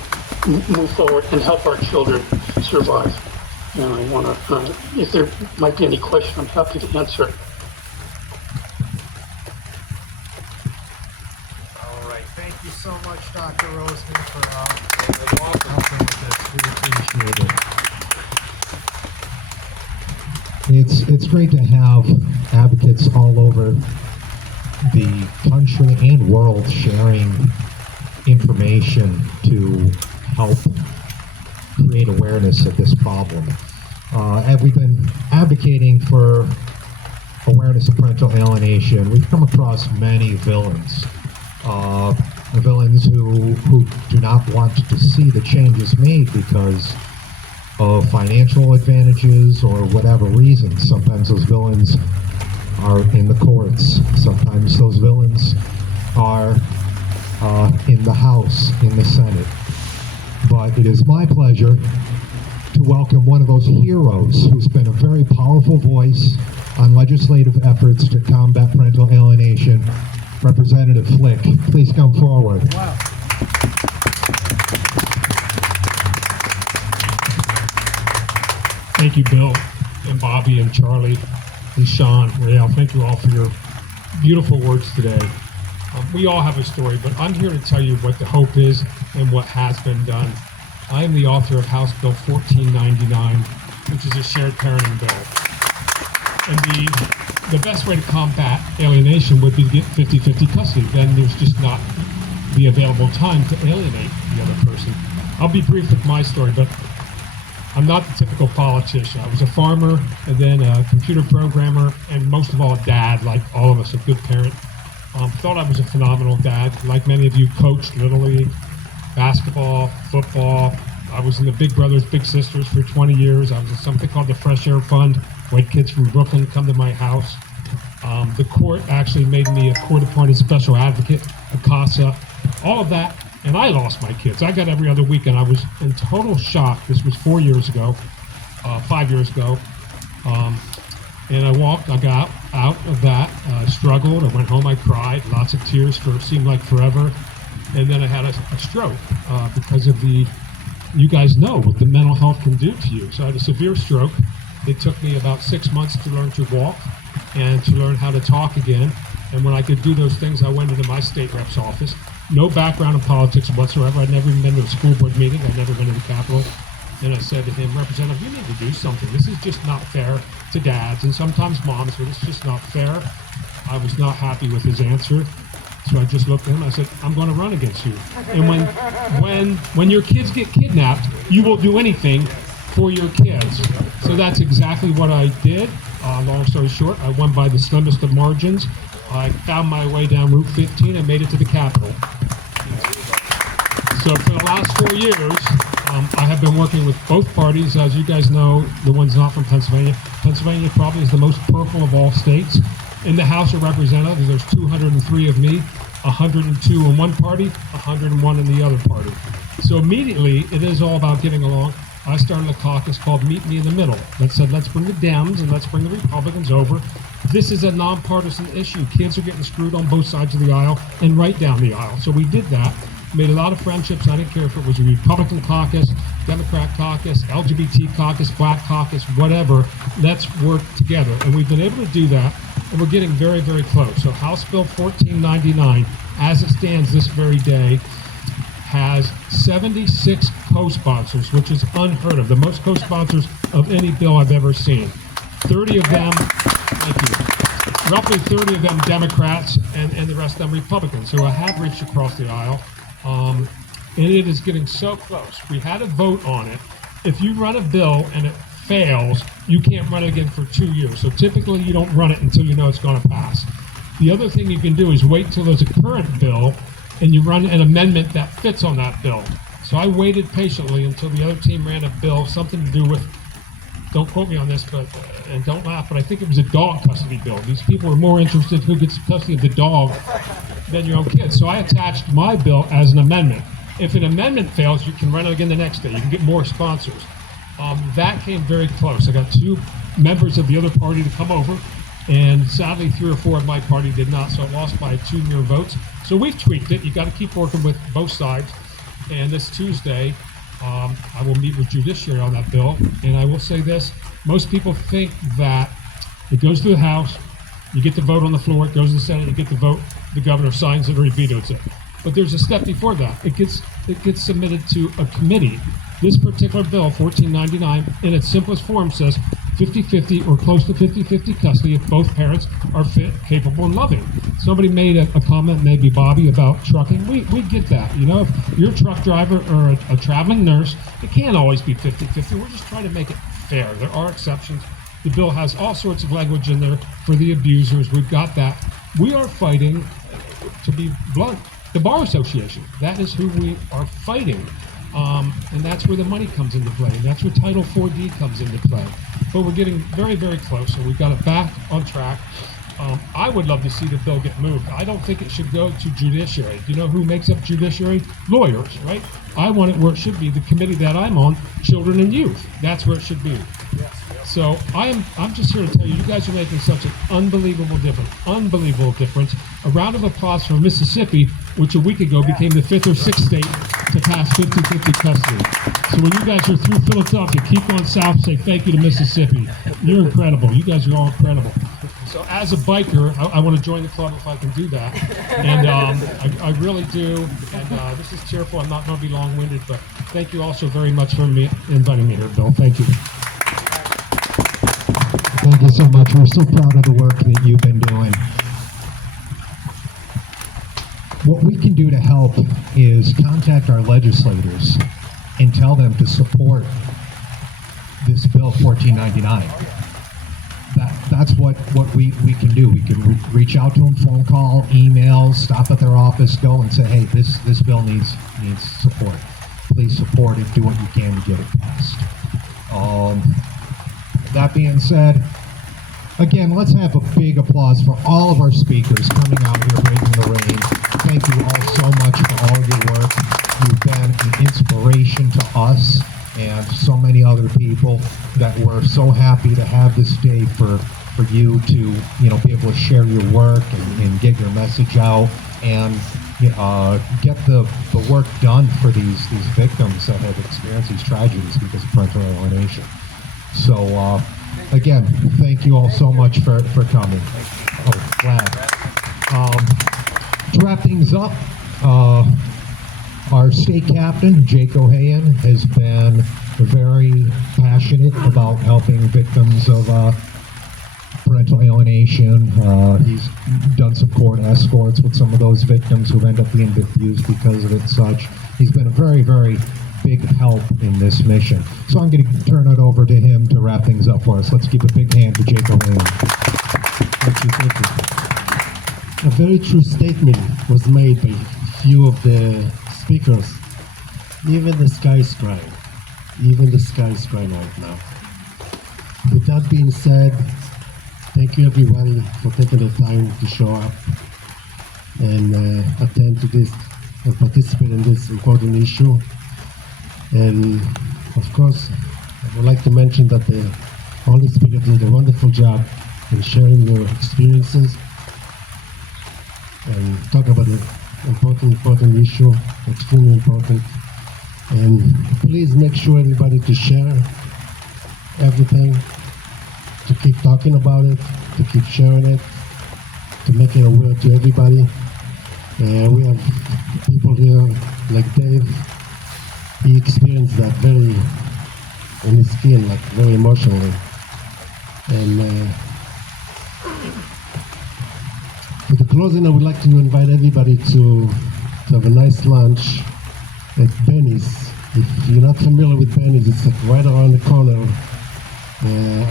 move forward and help our children survive. And I want to, if there might be any question, I'm happy to answer. All right. Thank you so much, Dr. Roseman, for helping with this. We appreciate it. It's great to have advocates all over the country and world sharing information to help create awareness of this problem. And we've been advocating for awareness of parental alienation. We've come across many villains. Villains who do not want to see the changes made because of financial advantages or whatever reasons. Sometimes those villains are in the courts. Sometimes those villains are in the House, in the Senate. But it is my pleasure to welcome one of those heroes who's been a very powerful voice on legislative efforts to combat parental alienation, Representative Flick. Please come forward. Wow. Thank you, Bill. and Bobby and Charlie and Sean, Rael, thank you all for your beautiful words today. We all have a story, but I'm here to tell you what the hope is and what has been done. I am the author of House Bill 1499, which is a shared parenting bill. And the best way to combat alienation would be to get 50-50 custody. Then there's just not the available time to alienate the other person. I'll be brief with my story, but I'm not the typical politician. I was a farmer and then a computer programmer and most of all a dad, like all of us, a good parent. Thought I was a phenomenal dad. Like many of you, coached Little League, basketball, football. I was in the Big Brothers, Big Sisters for 20 years. I was in something called the Fresh Air Fund. White kids from Brooklyn come to my house. The court actually made me a court-appointed special advocate, a CASA, all of that. And I lost my kids. I got every other weekend. I was in total shock. This was 5 years ago. And I got out of that, struggled. I went home, I cried, lots of tears for it seemed like forever. And then I had a stroke because of you guys know what the mental health can do to you. So I had a severe stroke. It took me about 6 months to learn to walk and to learn how to talk again. And when I could do those things, I went into my state rep's office. No background in politics whatsoever. I'd never even been to a school board meeting. I'd never been to the Capitol. And I said to him, Representative, you need to do something. This is just not fair to dads and sometimes moms, but it's just not fair. I was not happy with his answer. So I just looked at him. I said, I'm going to run against you. And when your kids get kidnapped, you will do anything for your kids. So that's exactly what I did. Long story short, I won by the slimmest of margins. I found my way down Route 15 and made it to the Capitol. So for the last 4 years, I have been working with both parties. As you guys know, the one's not from Pennsylvania. Pennsylvania probably is the most purple of all states. In the House of Representatives, there's 203 of me, 102 in one party, 101 in the other party. So immediately, it is all about getting along. I started a caucus called Meet Me in the Middle that said, let's bring the Dems and let's bring the Republicans over. This is a nonpartisan issue. Kids are getting screwed on both sides of the aisle and right down the aisle. So we did that, made a lot of friendships. I didn't care if it was a Republican caucus, Democrat caucus, LGBT caucus, Black caucus, whatever. Let's work together. And we've been able to do that, and we're getting very, very close. So House Bill 1499, as it stands this very day, has 76 co-sponsors, which is unheard of. The most co-sponsors of any bill I've ever seen. 30 of them, thank you, roughly 30 of them Democrats and the rest of them Republicans. So I have reached across the aisle. And it is getting so close. We had a vote on it. If you run a bill and it fails, you can't run it again for 2 years. So typically you don't run it until you know it's going to pass. The other thing you can do is wait till there's a current bill and you run an amendment that fits on that bill. So I waited patiently until the other team ran a bill, something to do with, don't quote me on this, but and don't laugh, but I think it was a dog custody bill. These people are more interested in who gets custody of the dog than your own kids. So I attached my bill as an amendment. If an amendment fails, you can run it again the next day. You can get more sponsors. That came very close. I got 2 members of the other party to come over, and sadly 3 or 4 of my party did not, so it lost by 2 mere votes. So we've tweaked it. You got to keep working with both sides. And this Tuesday, I will meet with Judiciary on that bill. And I will say this, most people think that it goes to the House, you get the vote on the floor, it goes to the Senate, you get the vote, the governor signs it or he vetoes it. But there's a step before that. It gets submitted to a committee. This particular bill, 1499, in its simplest form says 50-50 or close to 50-50 custody if both parents are fit, capable, and loving. Somebody made a comment, maybe Bobby, about trucking. We get that. You know, if you're a truck driver or a traveling nurse, it can't always be 50-50. We're just trying to make it fair. There are exceptions. The bill has all sorts of language in there for the abusers. We've got that. We are fighting, to be blunt, the Bar Association. That is who we are fighting. And that's where the money comes into play. And that's where Title 4D comes into play. But we're getting very, very close. So we've got it back on track. I would love to see the bill get moved. I don't think it should go to Judiciary. Do you know who makes up Judiciary? Lawyers, right? I want it where it should be. The committee that I'm on, Children and Youth. That's where it should be. So I'm just here to tell you, you guys are making such an unbelievable difference. A round of applause for Mississippi, which a week ago became the 5th or 6th state to pass 50-50 custody. So when you guys are through Philadelphia, keep going south, say thank you to Mississippi. You're incredible. You guys are all incredible. So as a biker, I want to join the club if I can do that. And I really do. And this is tearful. I'm not going to be long-winded, but thank you also very much for inviting me here, Bill. Thank you. Thank you so much. We're so proud of the work that you've been doing. What we can do to help is contact our legislators and tell them to support this bill 1499. That's what we can do. We can reach out to them, phone call, email, stop at their office, go and say, hey, this bill needs support. Please support it. Do what you can to get it passed. That being said, again, let's have a big applause for all of our speakers coming out here, breaking the rain. Thank you all so much for all your work. You've been an inspiration to us and so many other people that we're so happy to have this day for you to, be able to share your work and get your message out and get the work done for these victims that have experienced these tragedies because of parental alienation. So, again, thank you all so much for coming. Oh, glad. To wrap things up, our state captain, Jake O'Hayan, has been very passionate about helping victims of parental alienation. He's done some court escorts with some of those victims who end up being abused because of it and such. He's been a very, very big help in this mission. So I'm going to turn it over to him to wrap things up for us. Let's give a big hand to Jake O'Hayan. Thank you. A very true statement was made by few of the speakers. Even the sky is crying. Even the sky is crying right now. With that being said, thank you everybody for taking the time to show up and attend to this and participate in this important issue. And of course, I would like to mention that all the speakers did a wonderful job in sharing their experiences and talk about the important issue, extremely important. And please make sure everybody to share everything, to keep talking about it, to keep sharing it, to make it aware to everybody. We have people here like Dave. He experienced that very in his skin, like very emotionally. And for the closing, I would like to invite everybody to have a nice lunch at Benny's. If you're not familiar with Benny's, it's like right around the corner,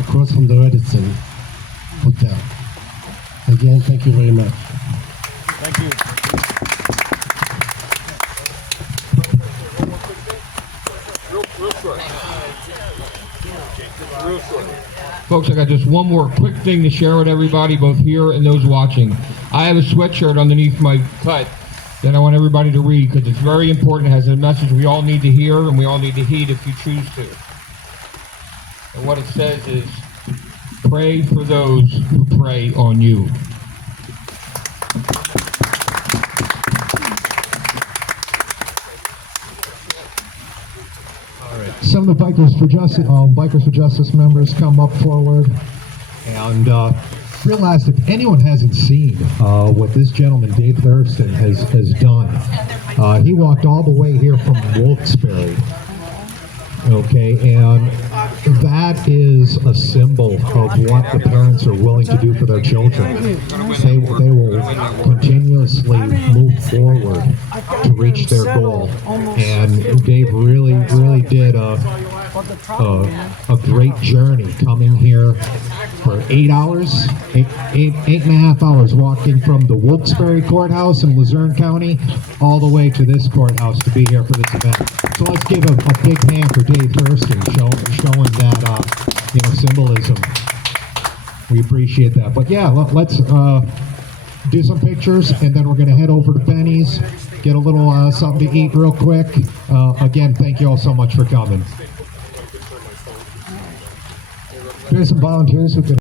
across from the Redison Hotel. Again, thank you very much. Thank you. Folks, I got just one more quick thing to share with everybody, both here and those watching. I have a sweatshirt underneath my cut that I want everybody to read because it's very important. It has a message we all need to hear and we all need to heed if you choose to. And what it says is, pray for those who prey on you. Some of the Bikers for Justice members come up forward and realize if anyone hasn't seen what this gentleman, Dave Thurston, has done. He walked all the way here from Wilkes-Barre, okay, and that is a symbol of what the parents are willing to do for their children. They will continuously move forward to reach their goal, and Dave really did a great journey coming here for 8 hours, eight and a half hours, walking from the Wilkes-Barre courthouse in Luzerne County all the way to this courthouse to be here for this event. So let's give a big hand for Dave Thurston showing that symbolism. We appreciate that. But yeah, let's do some pictures, and then we're going to head over to Benny's, get a little something to eat real quick. Again, thank you all so much for coming. There's some volunteers who can